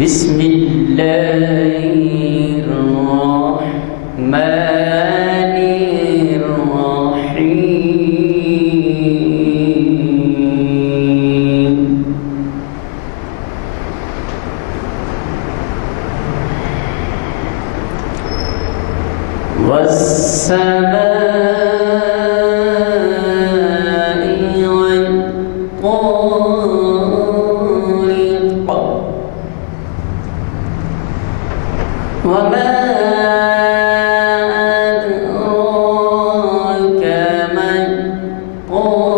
بسم الله الرحمن الرحيم والسماء وما أدراك ما الطارق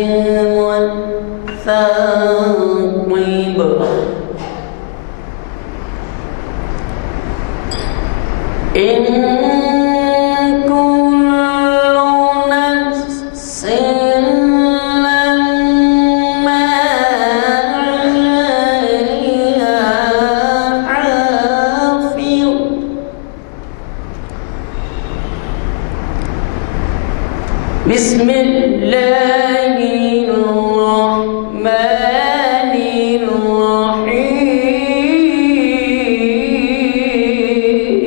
النجم الثاقب إن بسم الله الرحمن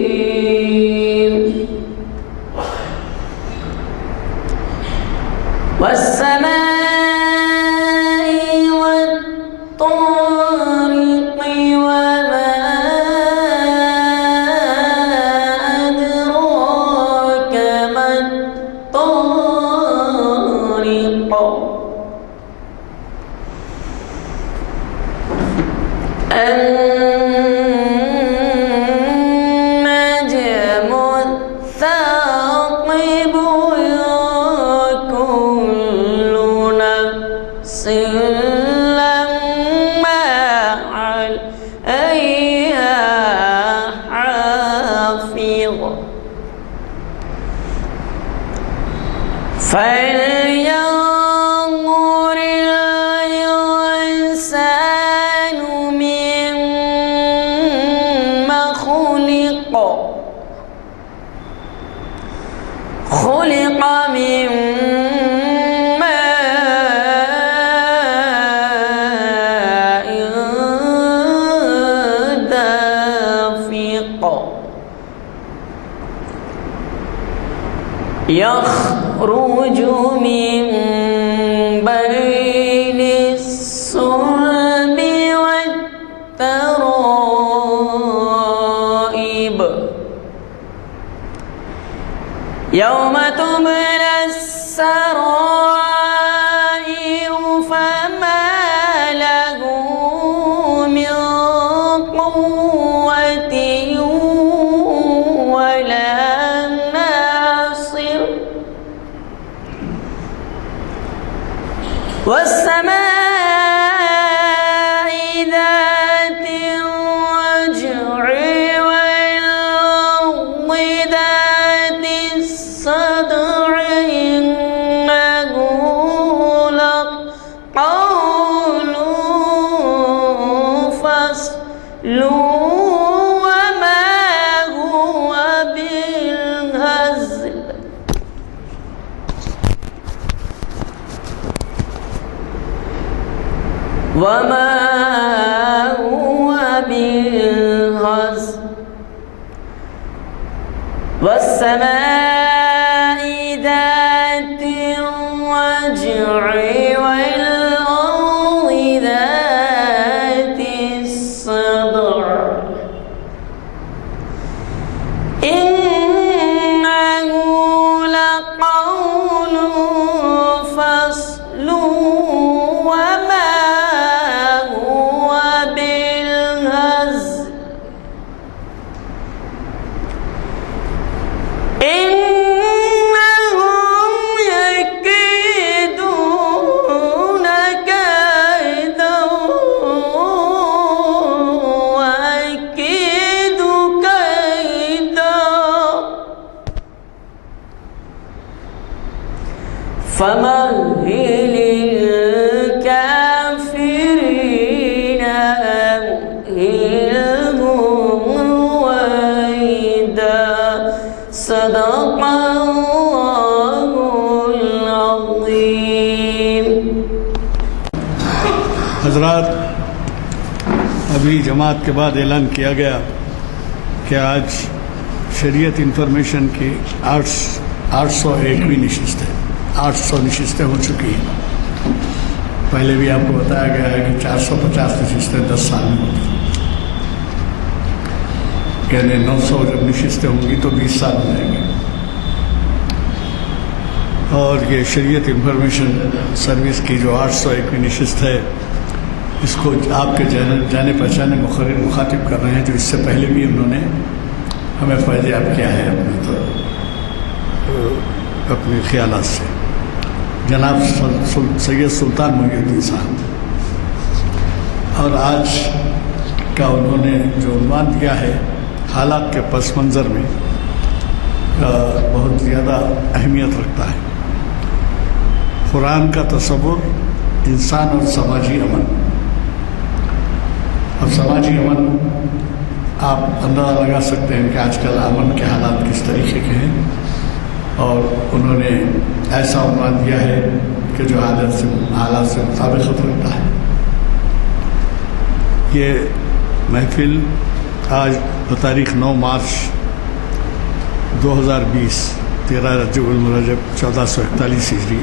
الرحيم والسماء والطارق وما أدراك ما الطارق النجم الثاقب كل نفس لما عليها حافظ فلينظر الإنسان مما خلق من ماء دافق يخرج من بين الصلب والترائب يوم تبلى السرائر فما له من قوة ولا ناصر والسماء ذات الرجع والأرض ذات الصدع إنه لقول فصل وما هو بالهزل وما هو بالهزل والسماء ذات الرجع والأرض ذات الصدع إنه لقول فصل وما هو بالهزل إنهم يكيدون كيدا وأكيد كيدا فمهل الكافرين أمهلهم رويدا صدق اجتماعات کے بعد اعلان کیا گیا کہ آج شریعت انفارمیشن کی 801ویں نشست ہے. 800 نشستیں ہو چکی ہیں. پہلے بھی آپ کو بتایا گیا ہے کہ 450 نشستیں 10 سال میں ہوتی ہیں. یعنی 900 جب نشستیں ہوں گی تو 20 سال ہو جائیں گے. اور یہ شریعت انفارمیشن سروس کی جو 801ویں نشست ہے، اس کو آپ کے جانے پہچانے مقرر مخاطب کر رہے ہیں جو اس سے پہلے بھی انہوں نے ہمیں فیض یاب کیا ہے اپنے خیالات سے. جناب سید سلطان محی الدین صاحب، اور آج کا انہوں نے جو عنوان دیا ہے حالات کے پس منظر میں بہت زیادہ اہمیت رکھتا ہے. قرآن کا تصور، انسان اور سماجی امن. اور سماجی امن آپ اندازہ لگا سکتے ہیں کہ آج کل امن کے حالات کس طریقے کے ہیں، اور انہوں نے ایسا عنوان دیا ہے کہ جو حالات سے مطابقت رکھتا ہے. یہ محفل آج بتاریخ 9 مارچ 2020 13 رجب المرجب 1441 ہجری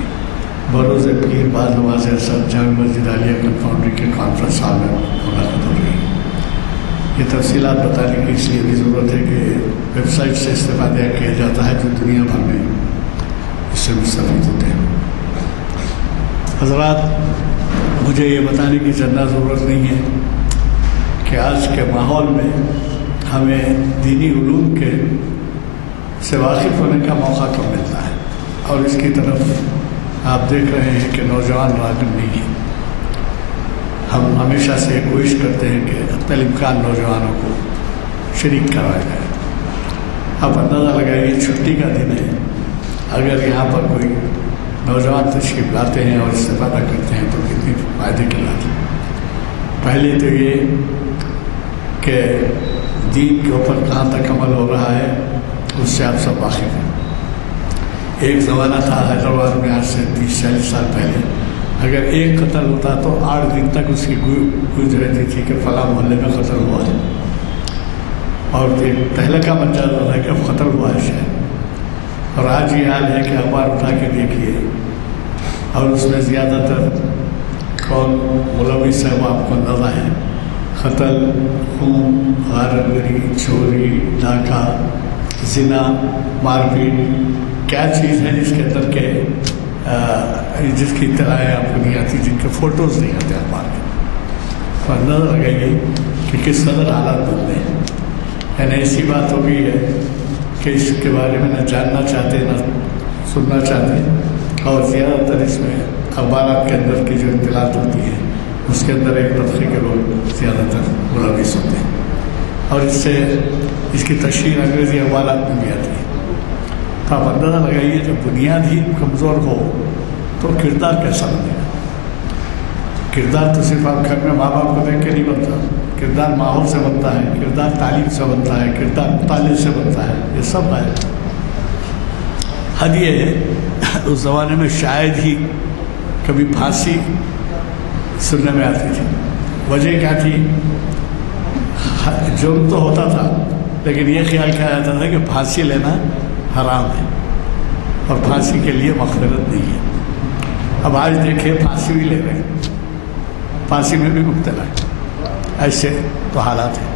بروز پیر بعد نماز اثر جامع مسجد عالیہ کنفاؤنڈری کے کانفرنس ہال میں منعقد ہو رہی ہے. یہ تفصیلات بتانے کی اس لیے بھی ضرورت ہے کہ ویب سائٹ سے استفادہ کیا جاتا ہے جو دنیا بھر میں اس سے مستفید ہوتے ہیں. حضرات، مجھے یہ بتانے کی زیادہ ضرورت نہیں ہے کہ آج کے ماحول میں ہمیں دینی علوم کے سے واقف ہونے کا موقع کب ملتا ہے، اور اس کی طرف آپ دیکھ رہے ہیں کہ نوجوان راغب نہیں ہیں. ہم ہمیشہ سے یہ کوشش کرتے ہیں کہ حتی الامکان نوجوانوں کو شریک کروایا جائے. آپ اندازہ لگائیے، چھٹی کا دن ہے، اگر یہاں پر کوئی نوجوان تشریف لاتے ہیں اور استفادہ کرتے ہیں تو کتنی فائدے کی بات ہے. پہلے تو یہ کہ دین کے اوپر کہاں تک عمل ہو رہا ہے اس سے آپ سب واقف ہیں. ایک زمانہ تھا حیدرآباد میں، آج سے 30-40 سال پہلے، اگر ایک قتل ہوتا تو 8 دن تک اس کی گونج رہتی تھی کہ فلاں محلے میں قتل ہوا ہے، اور ایک تہلکہ بن جاتا تھا کہ اب قتل ہوا ہے شاید. اور آج یہ حال ہے کہ اخبار اٹھا کے دیکھیے، اور اس میں زیادہ تر کون ملوث ہے وہ آپ کو اندازہ ہے. قتل، خون، غارت گری، چوری، ڈاکہ، زنا، مار پیٹ، کیا چیز ہے جس کے اندر کے جس کی اطلاعیں آپ کو نہیں آتی، جن کے فوٹوز نہیں آتے اخبار کے. تو اندازہ لگائیے کہ کس قدر حالات بدلے ہیں. یعنی ایسی بات ہو گئی ہے کہ اس کے بارے میں نہ جاننا چاہتے نہ سننا چاہتے، اور زیادہ تر اس میں اخبارات کے اندر کی جو اطلاعات ہوتی ہیں اس کے اندر ایک طبقے کے لوگ زیادہ تر ملوث ہوتے ہیں، اور اس سے اس کی تشہیر انگریزی اخبارات میں بھی آتی ہے. تو آپ اندازہ لگائیے جب بنیاد ہی کمزور ہو تو کردار کیسا بنے گا. کردار تو صرف آپ گھر میں ماں باپ کو دیکھ کے نہیں بنتا، کردار ماحول سے بنتا ہے، کردار تعلیم سے بنتا ہے، کردار مطالعے سے بنتا ہے. یہ سب ہے. حد یہ ہے اس زمانے میں شاید ہی کبھی پھانسی سننے میں آتی تھی. وجہ کیا تھی؟ جرم تو ہوتا تھا لیکن یہ خیال کیا جاتا تھا کہ پھانسی لینا حرام ہے اور پھانسی کے لیے مغفرت نہیں ہے. اب آج دیکھیں پھانسی بھی لے رہے ہیں، پھانسی میں بھی مبتلا ہے. ایسے تو حالات ہیں.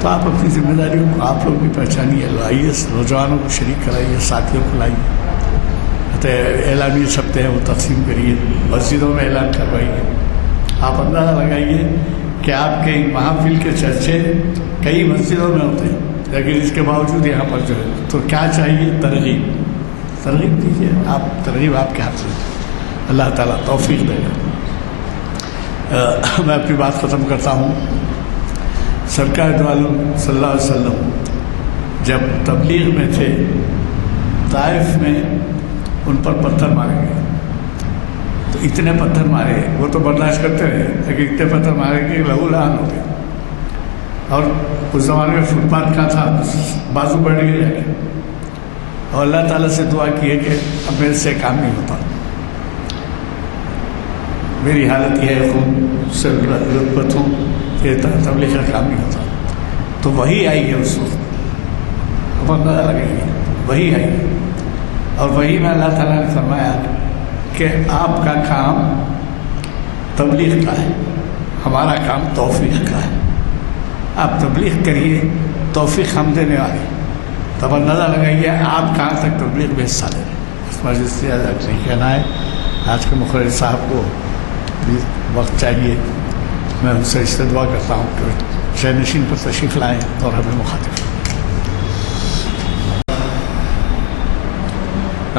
تو آپ اپنی ذمہ داریوں کو آپ لوگ بھی پہچانیے، لائیے، نوجوانوں کو شریک کرائیے، ساتھیوں کو لائیے. اعلامیے چھپتے ہیں وہ تقسیم کریے، مسجدوں میں اعلان کروائیے. آپ اندازہ لگائیے کہ آپ کے محافل کے چرچے کئی مسجدوں میں ہوتے ہیں، لیکن اس کے باوجود یہاں پر جو ہے تو کیا چاہیے؟ ترغیب دیجیے. آپ ترغیب آپ کے ہاتھ میں، اللہ تعالیٰ توفیق دے گا. میں اپنی بات ختم کرتا ہوں. سرکار دو عالم صلی اللہ علیہ وسلم جب تبلیغ میں تھے، طائف میں ان پر پتھر مارے گئے. تو اتنے پتھر مارے، وہ تو برداشت کرتے رہے، لیکن اتنے پتھر مارے کہ لہو لہان ہو گئے. اور اس زمانے میں فٹ پاتھ کا تھا، بازو بڑھ گئے جا کے، اور اللہ تعالیٰ سے دعا کی ہے کہ اب میرے سے کام نہیں ہوتا، میری حالت یہ ہے، خون سے لطپت ہوں، کہ تبلیغ کا کام نہیں ہوتا. تو وہی آئی ہے اس وقت، اب اندازہ لگائیے، وہی آئی. اور وہی میں اللہ تعالیٰ نے فرمایا کہ آپ کا کام تبلیغ کا ہے، ہمارا کام توفیق کا ہے. آپ تبلیغ کریے، توفیق ہم دینے والے. تب اندازہ لگائیے آپ کہاں تک تبلیغ میں حصہ لے رہے ہیں. اس وجہ سے زیادہ نہیں کہنا ہے. آج کے مخرج صاحب کو بھی وقت چاہیے. میں ان سے اس سے دعا کرتا ہوں کہ شہ نشین پر تشریف لائیں اور ہمیں مخاطب.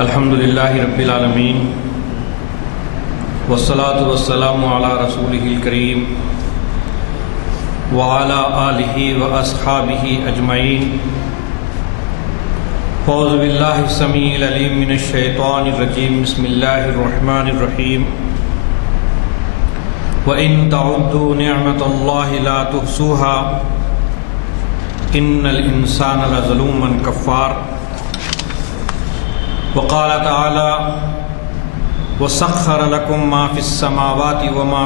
الحمدللہ رب العالمین والصلاة والسلام علی رسولہ الکریم وعلی آلہ واصحابہ اجمعین. اعوذ باللہ السمیع العلیم من الشیطان الرجیم. بسم اللہ الرحمن الرحیم. وَإِن تَعُدُّوا نِعْمَةَ اللَّهِ لَا تُحْصُوهَا إِنَّ الْإِنسَانَ لَظَلُومٌ كَفَّارٌ. وقال تعالی وسخر لكم ما في السماوات وما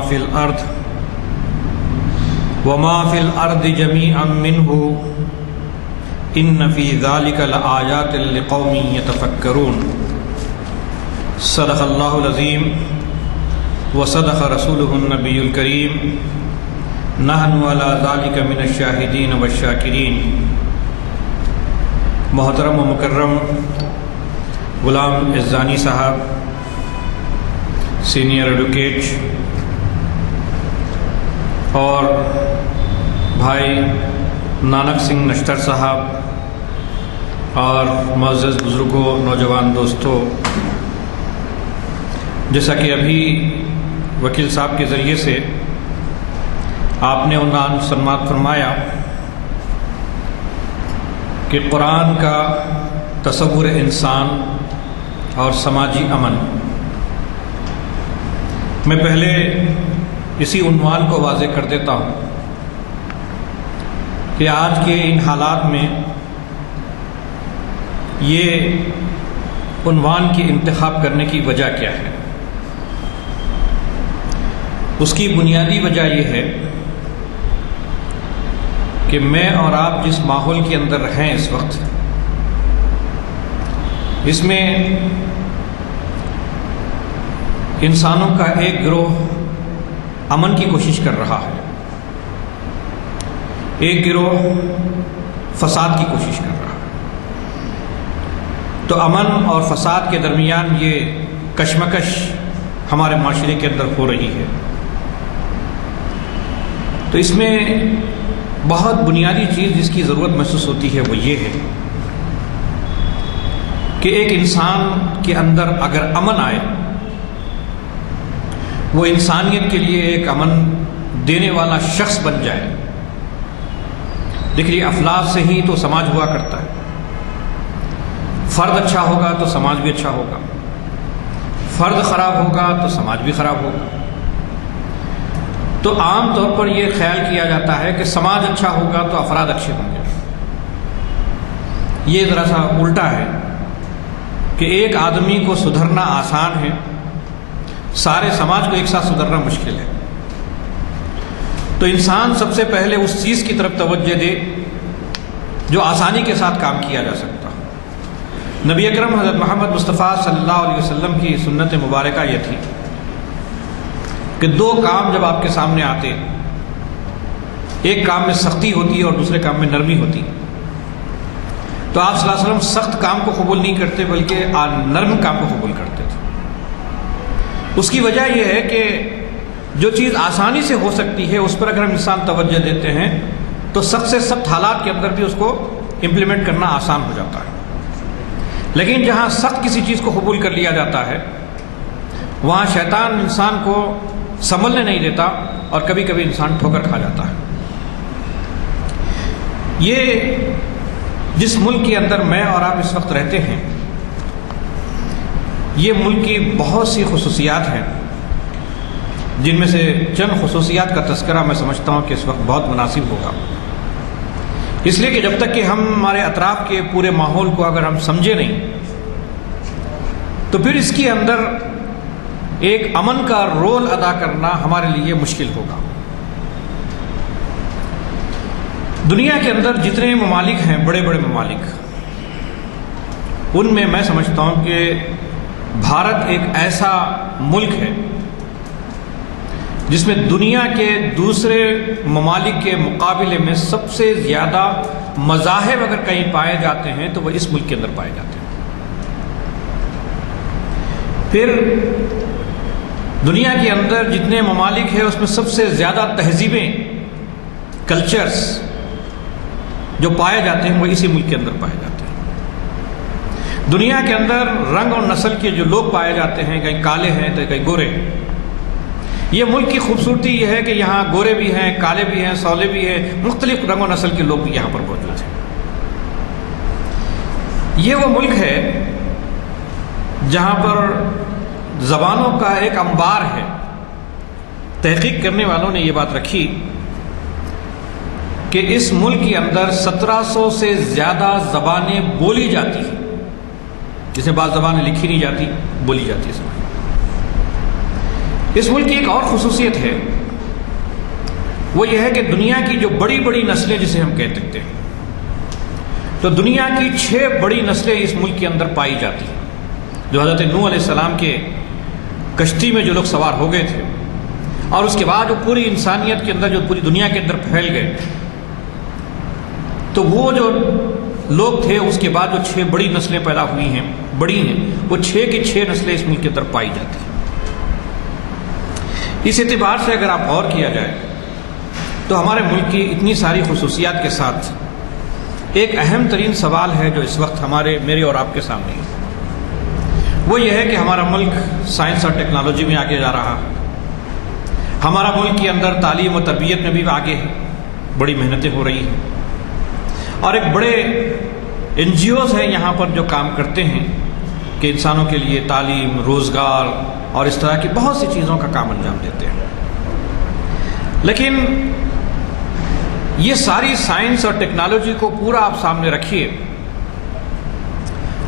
في الأرض جميعا منه إن في ذلك لآيات لقوم يتفكرون. صدق الله العظيم وصدق رسوله النبي الكريم. نحن على ذلك من الشاهدين والشاكرين. محترم و مکرم غلام عزانی صاحب، سینئر ایڈوکیٹ، اور بھائی نانک سنگھ نشتر صاحب، اور معزز بزرگوں، نوجوان دوستوں، جیسا کہ ابھی وکیل صاحب کے ذریعے سے آپ نے عنوان سماعت فرمایا کہ قرآن کا تصور انسان اور سماجی امن. میں پہلے اسی عنوان کو واضح کر دیتا ہوں کہ آج کے ان حالات میں یہ عنوان کی انتخاب کرنے کی وجہ کیا ہے. اس کی بنیادی وجہ یہ ہے کہ میں اور آپ جس ماحول کے اندر ہیں اس وقت، اس میں انسانوں کا ایک گروہ امن کی کوشش کر رہا ہے، ایک گروہ فساد کی کوشش کر رہا ہے. تو امن اور فساد کے درمیان یہ کشمکش ہمارے معاشرے کے اندر ہو رہی ہے. تو اس میں بہت بنیادی چیز جس کی ضرورت محسوس ہوتی ہے وہ یہ ہے کہ ایک انسان کے اندر اگر امن آئے، وہ انسانیت کے لیے ایک امن دینے والا شخص بن جائے. دیکھیے، افراد سے ہی تو سماج ہوا کرتا ہے. فرد اچھا ہوگا تو سماج بھی اچھا ہوگا، فرد خراب ہوگا تو سماج بھی خراب ہوگا. تو عام طور پر یہ خیال کیا جاتا ہے کہ سماج اچھا ہوگا تو افراد اچھے ہوں گے. یہ ذرا سا الٹا ہے کہ ایک آدمی کو سدھرنا آسان ہے، سارے سماج کو ایک ساتھ سدھرنا مشکل ہے. تو انسان سب سے پہلے اس چیز کی طرف توجہ دے جو آسانی کے ساتھ کام کیا جا سکتا. نبی اکرم حضرت محمد مصطفیٰ صلی اللہ علیہ وسلم کی سنت مبارکہ یہ تھی کہ دو کام جب آپ کے سامنے آتے، ایک کام میں سختی ہوتی ہے اور دوسرے کام میں نرمی ہوتی، تو آپ صلی اللہ علیہ وسلم سخت کام کو قبول نہیں کرتے بلکہ نرم کام کو قبول کرتے تھے. اس کی وجہ یہ ہے کہ جو چیز آسانی سے ہو سکتی ہے اس پر اگر ہم انسان توجہ دیتے ہیں تو سخت سے سخت حالات کے اندر بھی اس کو امپلیمنٹ کرنا آسان ہو جاتا ہے. لیکن جہاں سخت کسی چیز کو قبول کر لیا جاتا ہے وہاں شیطان انسان کو سنبھلنے نہیں دیتا اور کبھی کبھی انسان ٹھوکر کھا جاتا ہے. یہ جس ملک کے اندر میں اور آپ اس وقت رہتے ہیں، یہ ملک کی بہت سی خصوصیات ہیں، جن میں سے چند خصوصیات کا تذکرہ میں سمجھتا ہوں کہ اس وقت بہت مناسب ہوگا. اس لیے کہ جب تک کہ ہم ہمارے اطراف کے پورے ماحول کو اگر ہم سمجھے نہیں تو پھر اس کے اندر ایک امن کا رول ادا کرنا ہمارے لیے مشکل ہوگا. دنیا کے اندر جتنے ممالک ہیں، بڑے بڑے ممالک، ان میں میں سمجھتا ہوں کہ بھارت ایک ایسا ملک ہے جس میں دنیا کے دوسرے ممالک کے مقابلے میں سب سے زیادہ مذاہب اگر کہیں پائے جاتے ہیں تو وہ اس ملک کے اندر پائے جاتے ہیں۔ پھر دنیا کے اندر جتنے ممالک ہیں اس میں سب سے زیادہ تہذیبیں، کلچرز جو پائے جاتے ہیں وہ اسی ملک کے اندر پائے جاتے ہیں۔ دنیا کے اندر رنگ اور نسل کے جو لوگ پائے جاتے ہیں، کہیں کالے ہیں تو کہیں گورے۔ یہ ملک کی خوبصورتی یہ ہے کہ یہاں گورے بھی ہیں، کالے بھی ہیں، سولے بھی ہیں، مختلف رنگ و نسل کے لوگ بھی یہاں پر موجود ہیں۔ یہ وہ ملک ہے جہاں پر زبانوں کا ایک انبار ہے۔ تحقیق کرنے والوں نے یہ بات رکھی کہ اس ملک کے اندر 1700 سے زیادہ زبانیں بولی جاتی ہیں، جس میں بعض زبانیں لکھی نہیں جاتی، بولی جاتی ہے۔ اس ملک کی ایک اور خصوصیت ہے، وہ یہ ہے کہ دنیا کی جو بڑی بڑی نسلیں جسے ہم کہہ سکتے ہیں، تو دنیا کی 6 بڑی نسلیں اس ملک کے اندر پائی جاتی ہیں، جو حضرت نوح علیہ السلام کے کشتی میں جو لوگ سوار ہو گئے تھے اور اس کے بعد وہ پوری انسانیت کے اندر، جو پوری دنیا کے اندر پھیل گئے، تو وہ جو لوگ تھے اس کے بعد جو 6 بڑی نسلیں پیدا ہوئی ہیں، بڑی ہیں، وہ 6 کی 6 نسلیں اس ملک کے اندر پائی جاتی ہیں۔ اس اعتبار سے اگر آپ غور کیا جائے تو ہمارے ملک کی اتنی ساری خصوصیات کے ساتھ ایک اہم ترین سوال ہے جو اس وقت میرے اور آپ کے سامنے ہے، وہ یہ ہے کہ ہمارا ملک سائنس اور ٹیکنالوجی میں آگے جا رہا، ہمارا ملک کے اندر تعلیم و تربیت میں بھی آگے ہے، بڑی محنتیں ہو رہی ہیں، اور ایک بڑے NGOs ہیں یہاں پر جو کام کرتے ہیں کہ انسانوں کے لیے تعلیم، روزگار اور اس طرح کی بہت سی چیزوں کا کام انجام دیتے ہیں۔ لیکن یہ ساری سائنس اور ٹیکنالوجی کو پورا آپ سامنے رکھیے،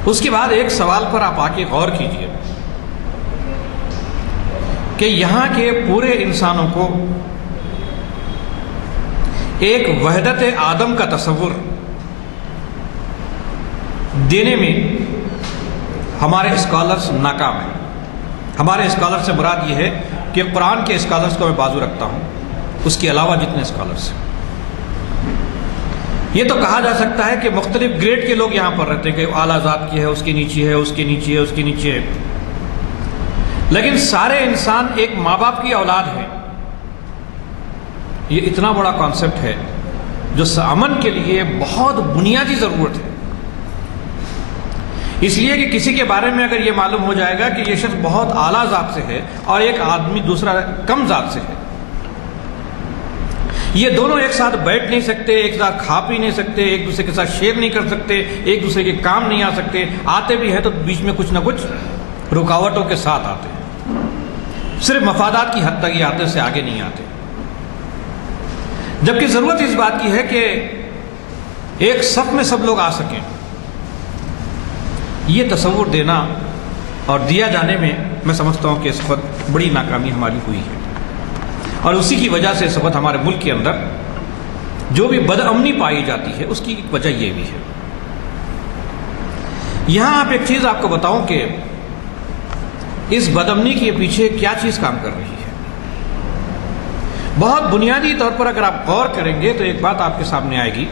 اس کے بعد ایک سوال پر آپ آ کے غور کیجئے کہ یہاں کے پورے انسانوں کو ایک وحدت آدم کا تصور دینے میں ہمارے اسکالرز ناکام ہیں۔ ہمارے اسکالر سے مراد یہ ہے کہ قرآن کے اسکالرز کو میں بازو رکھتا ہوں، اس کے علاوہ جتنے اسکالرز ہیں، یہ تو کہا جا سکتا ہے کہ مختلف گریڈ کے لوگ یہاں پر رہتے ہیں کہ اعلیٰ ذات کی ہے، اس کے نیچے ہے، اس کے نیچے ہے، اس کے نیچے ہے، لیکن سارے انسان ایک ماں باپ کی اولاد ہیں۔ یہ اتنا بڑا کانسیپٹ ہے جو امن کے لیے بہت بنیادی ضرورت ہے، اس لیے کہ کسی کے بارے میں اگر یہ معلوم ہو جائے گا کہ یہ شخص بہت اعلیٰ ذات سے ہے اور ایک آدمی دوسرا کم ذات سے ہے، یہ دونوں ایک ساتھ بیٹھ نہیں سکتے، ایک ساتھ کھا پی نہیں سکتے، ایک دوسرے کے ساتھ شیئر نہیں کر سکتے، ایک دوسرے کے کام نہیں آ سکتے، آتے بھی ہیں تو بیچ میں کچھ نہ کچھ رکاوٹوں کے ساتھ آتے ہیں، صرف مفادات کی حد تک یہ آتے سے آگے نہیں آتے۔ جبکہ ضرورت اس بات کی ہے کہ ایک صف میں سب لوگ آ سکیں، یہ تصور دینا اور دیا جانے میں میں سمجھتا ہوں کہ اس وقت بڑی ناکامی ہماری ہوئی ہے، اور اسی کی وجہ سے اس وقت ہمارے ملک کے اندر جو بھی بدامنی پائی جاتی ہے اس کی ایک وجہ یہ بھی ہے۔ یہاں آپ ایک چیز آپ کو بتاؤں کہ اس بدامنی کے پیچھے کیا چیز کام کر رہی ہے۔ بہت بنیادی طور پر اگر آپ غور کریں گے تو ایک بات آپ کے سامنے آئے گی،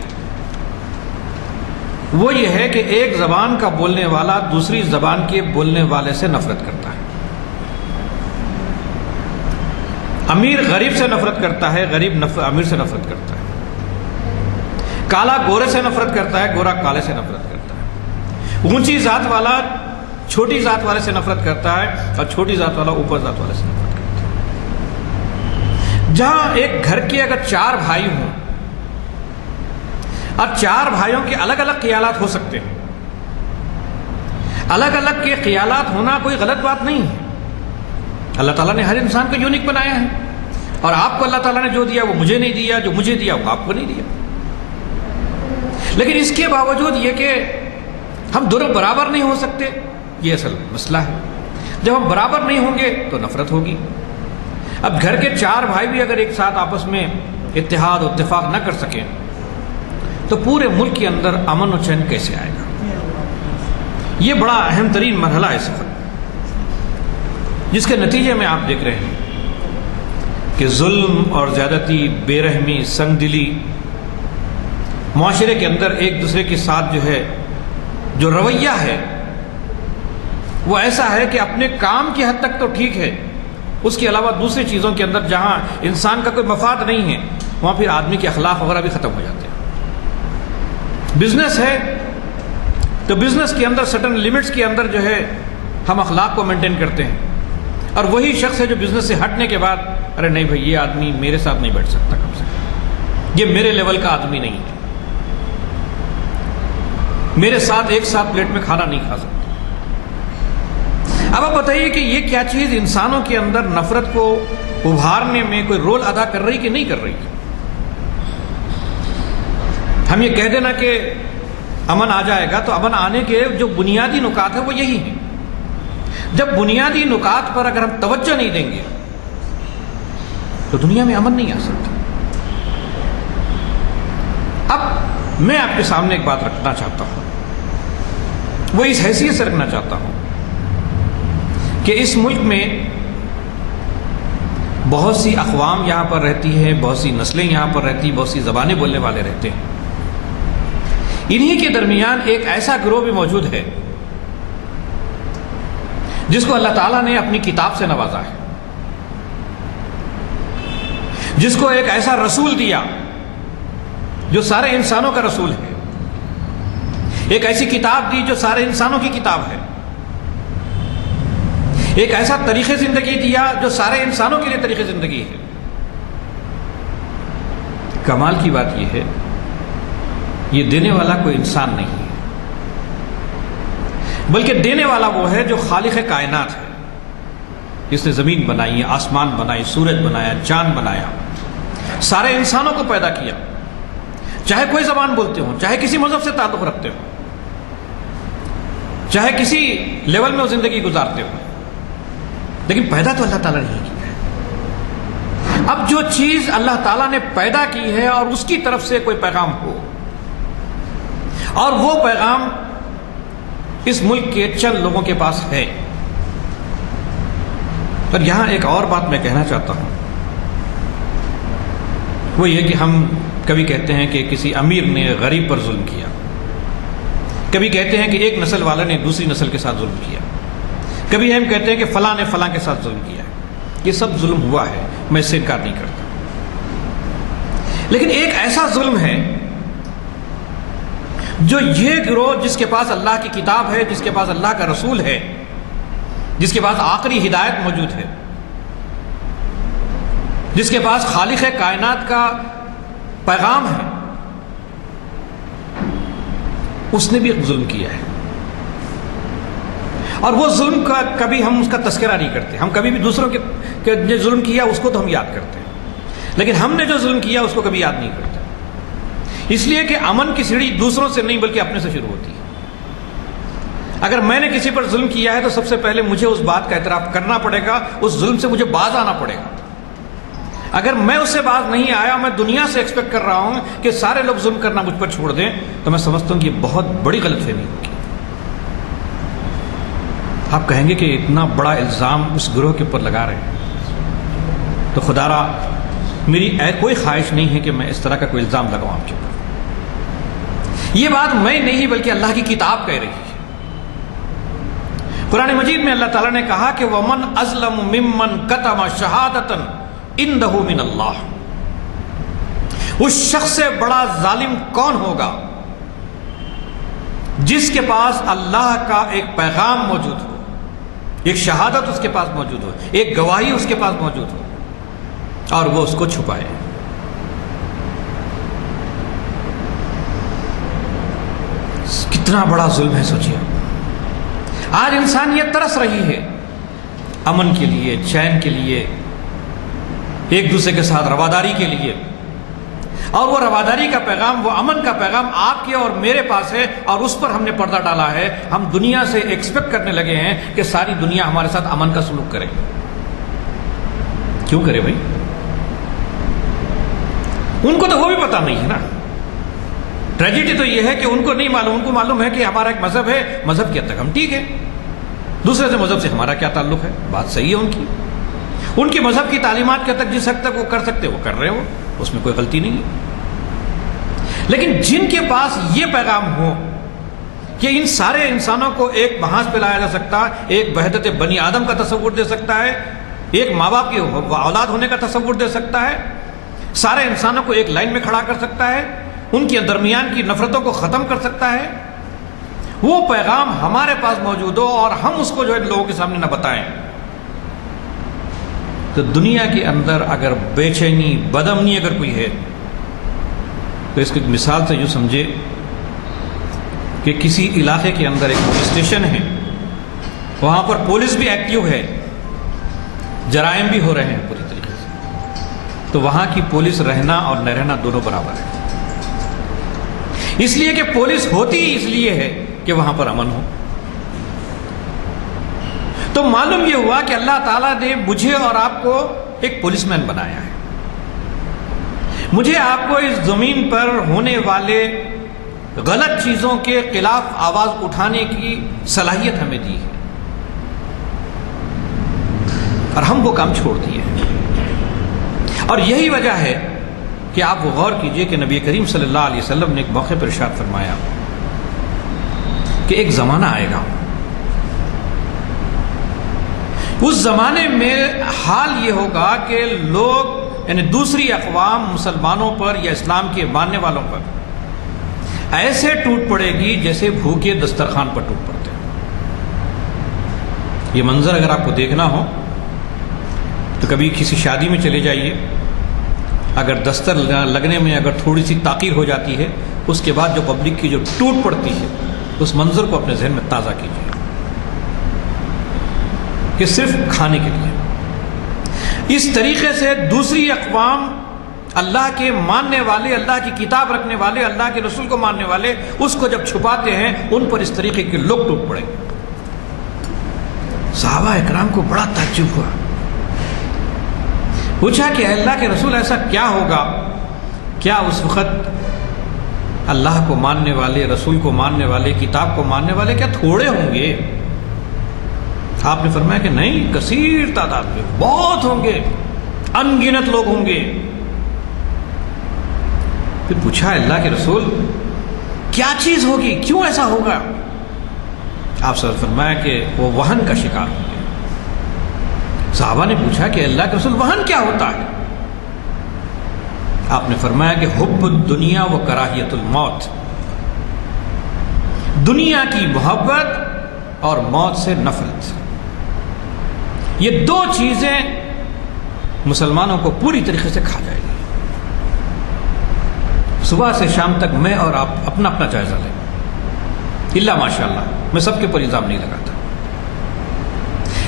وہ یہ ہے کہ ایک زبان کا بولنے والا دوسری زبان کے بولنے والے سے نفرت کرتا ہے۔ امیر غریب سے نفرت کرتا ہے، غریب امیر سے نفرت کرتا ہے، کالا گورے سے نفرت کرتا ہے، گورا کالے سے نفرت کرتا ہے، اونچی ذات والا چھوٹی ذات والے سے نفرت کرتا ہے اور چھوٹی ذات والا اوپر ذات والے سے نفرت کرتا ہے۔ جہاں ایک گھر کے اگر 4 بھائی ہوں اور 4 بھائیوں کے الگ الگ خیالات ہو سکتے ہیں، الگ الگ کے خیالات ہونا کوئی غلط بات نہیں ہے، اللہ تعالیٰ نے ہر انسان کو یونیک بنایا ہے، اور آپ کو اللہ تعالیٰ نے جو دیا وہ مجھے نہیں دیا، جو مجھے دیا وہ آپ کو نہیں دیا، لیکن اس کے باوجود یہ کہ ہم دونوں برابر نہیں ہو سکتے، یہ اصل مسئلہ ہے۔ جب ہم برابر نہیں ہوں گے تو نفرت ہوگی۔ اب گھر کے 4 بھائی بھی اگر ایک ساتھ آپس میں اتحاد و اتفاق نہ کر سکیں تو پورے ملک کے اندر امن و چین کیسے آئے گا؟ یہ بڑا اہم ترین مرحلہ ہے سفر، جس کے نتیجے میں آپ دیکھ رہے ہیں کہ ظلم اور زیادتی، بے رحمی، سنگ دلی، معاشرے کے اندر ایک دوسرے کے ساتھ جو رویہ ہے وہ ایسا ہے کہ اپنے کام کی حد تک تو ٹھیک ہے، اس کے علاوہ دوسری چیزوں کے اندر جہاں انسان کا کوئی مفاد نہیں ہے وہاں پھر آدمی کے اخلاق وغیرہ بھی ختم ہو جاتے ہیں۔ بزنس ہے تو بزنس کے اندر سٹن لمٹس کے اندر ہم اخلاق کو مینٹین کرتے ہیں، اور وہی شخص ہے جو بزنس سے ہٹنے کے بعد ارے نہیں بھائی یہ آدمی میرے ساتھ نہیں بیٹھ سکتا، کم سے کم یہ میرے لیول کا آدمی نہیں ہے، میرے ساتھ ایک ساتھ پلیٹ میں کھانا نہیں کھا سکتا۔ اب آپ بتائیے کہ یہ کیا چیز انسانوں کے اندر نفرت کو ابھارنے میں کوئی رول ادا کر رہی کہ نہیں کر رہی؟ ہم یہ کہہ دینا کہ امن آ جائے گا، تو امن آنے کے جو بنیادی نکات ہیں وہ یہی ہیں۔ جب بنیادی نکات پر اگر ہم توجہ نہیں دیں گے تو دنیا میں امن نہیں آ سکتا۔ اب میں آپ کے سامنے ایک بات رکھنا چاہتا ہوں، وہ اس حیثیت سے رکھنا چاہتا ہوں کہ اس ملک میں بہت سی اقوام یہاں پر رہتی ہیں، بہت سی نسلیں یہاں پر رہتی ہیں، بہت سی زبانیں بولنے والے رہتے ہیں۔ انہی کے درمیان ایک ایسا گروہ بھی موجود ہے جس کو اللہ تعالیٰ نے اپنی کتاب سے نوازا ہے، جس کو ایک ایسا رسول دیا جو سارے انسانوں کا رسول ہے، ایک ایسی کتاب دی جو سارے انسانوں کی کتاب ہے، ایک ایسا طریقے زندگی دیا جو سارے انسانوں کے لیے طریقے زندگی ہے۔ کمال کی بات یہ ہے یہ دینے والا کوئی انسان نہیں ہے، بلکہ دینے والا وہ ہے جو خالق کائنات ہے، جس نے زمین بنائی، آسمان بنائی، سورج بنایا، چاند بنایا، سارے انسانوں کو پیدا کیا، چاہے کوئی زبان بولتے ہوں، چاہے کسی مذہب سے تعلق رکھتے ہوں، چاہے کسی لیول میں وہ زندگی گزارتے ہوں، لیکن پیدا تو اللہ تعالیٰ نے کیا ہے۔ اب جو چیز اللہ تعالیٰ نے پیدا کی ہے اور اس کی طرف سے کوئی پیغام ہو، اور وہ پیغام اس ملک کے چند لوگوں کے پاس ہے، اور یہاں ایک اور بات میں کہنا چاہتا ہوں، وہ یہ کہ ہم کبھی کہتے ہیں کہ کسی امیر نے غریب پر ظلم کیا، کبھی کہتے ہیں کہ ایک نسل والے نے دوسری نسل کے ساتھ ظلم کیا، کبھی ہم کہتے ہیں کہ فلاں نے فلاں کے ساتھ ظلم کیا ہے۔ یہ سب ظلم ہوا ہے، میں اس سے انکار نہیں کرتا، لیکن ایک ایسا ظلم ہے جو یہ گروہ جس کے پاس اللہ کی کتاب ہے، جس کے پاس اللہ کا رسول ہے، جس کے پاس آخری ہدایت موجود ہے، جس کے پاس خالق کائنات کا پیغام ہے، اس نے بھی ظلم کیا ہے، اور وہ ظلم کا کبھی ہم اس کا تذکرہ نہیں کرتے۔ ہم کبھی بھی دوسروں کے جو ظلم کیا اس کو تو ہم یاد کرتے ہیں، لیکن ہم نے جو ظلم کیا اس کو کبھی یاد نہیں کرتے، اس لیے کہ امن کی سیڑھی دوسروں سے نہیں بلکہ اپنے سے شروع ہوتی ہے۔ اگر میں نے کسی پر ظلم کیا ہے تو سب سے پہلے مجھے اس بات کا اعتراف کرنا پڑے گا، اس ظلم سے مجھے باز آنا پڑے گا۔ اگر میں اس سے باز نہیں آیا، میں دنیا سے ایکسپیکٹ کر رہا ہوں کہ سارے لوگ ظلم کرنا مجھ پر چھوڑ دیں، تو میں سمجھتا ہوں کہ یہ بہت بڑی غلط فہمی ہوگی۔ آپ کہیں گے کہ اتنا بڑا الزام اس گروہ کے اوپر لگا رہے ہیں، تو خدا را میری کوئی خواہش نہیں ہے کہ میں اس طرح کا کوئی الزام لگاؤں آپ کے اوپر۔ یہ بات میں نہیں بلکہ اللہ کی کتاب کہہ رہی ہے۔ قرآن مجید میں اللہ تعالیٰ نے کہا کہ وَمَنْ أَظْلَمُ مِمَّنْ كَتَمَ شَهَادَةً عِنْدَهُ مِنَ اللَّهِ، اس شخص سے بڑا ظالم کون ہوگا جس کے پاس اللہ کا ایک پیغام موجود ہو، ایک شہادت اس کے پاس موجود ہو، ایک گواہی اس کے پاس موجود ہو، اور وہ اس کو چھپائے۔ کتنا بڑا ظلم ہے، سوچیے۔ آج انسانیت ترس رہی ہے امن کے لیے، چین کے لیے، ایک دوسرے کے ساتھ رواداری کے لیے، اور وہ رواداری کا پیغام، وہ امن کا پیغام آپ کے اور میرے پاس ہے، اور اس پر ہم نے پردہ ڈالا ہے۔ ہم دنیا سے ایکسپیکٹ کرنے لگے ہیں کہ ساری دنیا ہمارے ساتھ امن کا سلوک کرے۔ کیوں کرے بھائی؟ ان کو تو وہ بھی پتہ نہیں ہے نا، ٹریجڈی تو یہ ہے کہ ان کو نہیں معلوم، ان کو معلوم ہے کہ ہمارا ایک مذہب ہے، مذہب کی حد تک ہم ٹھیک ہے، دوسرے سے مذہب سے ہمارا کیا تعلق ہے؟ بات صحیح ہے ان کی مذہب کی تعلیمات کے تک جس حد تک وہ کر سکتے وہ کر رہے ہو، اس میں کوئی غلطی نہیں ہے۔ لیکن جن کے پاس یہ پیغام ہو کہ ان سارے انسانوں کو ایک محاذ پہ لایا جا سکتا ہے، ایک وحدت بنی آدم کا تصور دے سکتا ہے، ایک ماں باپ کی اولاد ہونے کا تصور دے سکتا ہے، سارے انسانوں کو ایک لائن میں کھڑا کر سکتا ہے، ان کے درمیان کی نفرتوں کو ختم کر سکتا ہے، وہ پیغام ہمارے پاس موجود ہو اور ہم اس کو جو ہے لوگوں کے سامنے نہ بتائیں، تو دنیا کے اندر اگر بے چینی، بدامنی اگر کوئی ہے تو اس کی مثال سے یوں سمجھے کہ کسی علاقے کے اندر ایک پولیس اسٹیشن ہے، وہاں پر پولیس بھی ایکٹیو ہے، جرائم بھی ہو رہے ہیں پوری طریقے سے، تو وہاں کی پولیس رہنا اور نہ رہنا دونوں برابر ہے، اس لیے کہ پولیس ہوتی ہی اس لیے ہے کہ وہاں پر امن ہو۔ تو معلوم یہ ہوا کہ اللہ تعالیٰ نے مجھے اور آپ کو ایک پولیس مین بنایا ہے، مجھے آپ کو اس زمین پر ہونے والے غلط چیزوں کے خلاف آواز اٹھانے کی صلاحیت ہمیں دی ہے، اور ہم وہ کام چھوڑ دیے ہیں۔ اور یہی وجہ ہے کہ آپ وہ غور کیجئے کہ نبی کریم صلی اللہ علیہ وسلم نے ایک موقع پر ارشاد فرمایا کہ ایک زمانہ آئے گا، اس زمانے میں حال یہ ہوگا کہ لوگ یعنی دوسری اقوام مسلمانوں پر یا اسلام کے ماننے والوں پر ایسے ٹوٹ پڑے گی جیسے بھوکے دسترخوان پر ٹوٹ پڑتے ہیں۔ یہ منظر اگر آپ کو دیکھنا ہو تو کبھی کسی شادی میں چلے جائیے، اگر دستر لگنے میں اگر تھوڑی سی تاخیر ہو جاتی ہے، اس کے بعد جو پبلک کی جو ٹوٹ پڑتی ہے، اس منظر کو اپنے ذہن میں تازہ کیجیے کہ صرف کھانے کے لیے۔ اس طریقے سے دوسری اقوام، اللہ کے ماننے والے، اللہ کی کتاب رکھنے والے، اللہ کے رسول کو ماننے والے، اس کو جب چھپاتے ہیں ان پر اس طریقے کے لوگ ٹوٹ پڑے۔ صحابہ اکرام کو بڑا تعجب ہوا، پوچھا کہ اللہ کے رسول ایسا کیا ہوگا؟ کیا اس وقت اللہ کو ماننے والے، رسول کو ماننے والے، کتاب کو ماننے والے کیا تھوڑے ہوں گے؟ آپ نے فرمایا کہ نہیں، کثیر تعداد میں، بہت ہوں گے، ان گنت لوگ ہوں گے۔ پھر پوچھا اللہ کے رسول کیا چیز ہوگی، کیوں ایسا ہوگا؟ آپ سے فرمایا کہ وہ وہن کا شکار ہوں گے۔ صحابہ نے پوچھا کہ اللہ کے رسول وہن کیا ہوتا ہے؟ آپ نے فرمایا کہ حب الدنیا و کراہیت الموت، دنیا کی محبت اور موت سے نفرت، یہ دو چیزیں مسلمانوں کو پوری طریقے سے کھا جائے گی۔ صبح سے شام تک میں اور آپ اپنا اپنا جائزہ لیں، اللہ ماشاء اللہ، میں سب کے اوپر الزام نہیں لگاتا،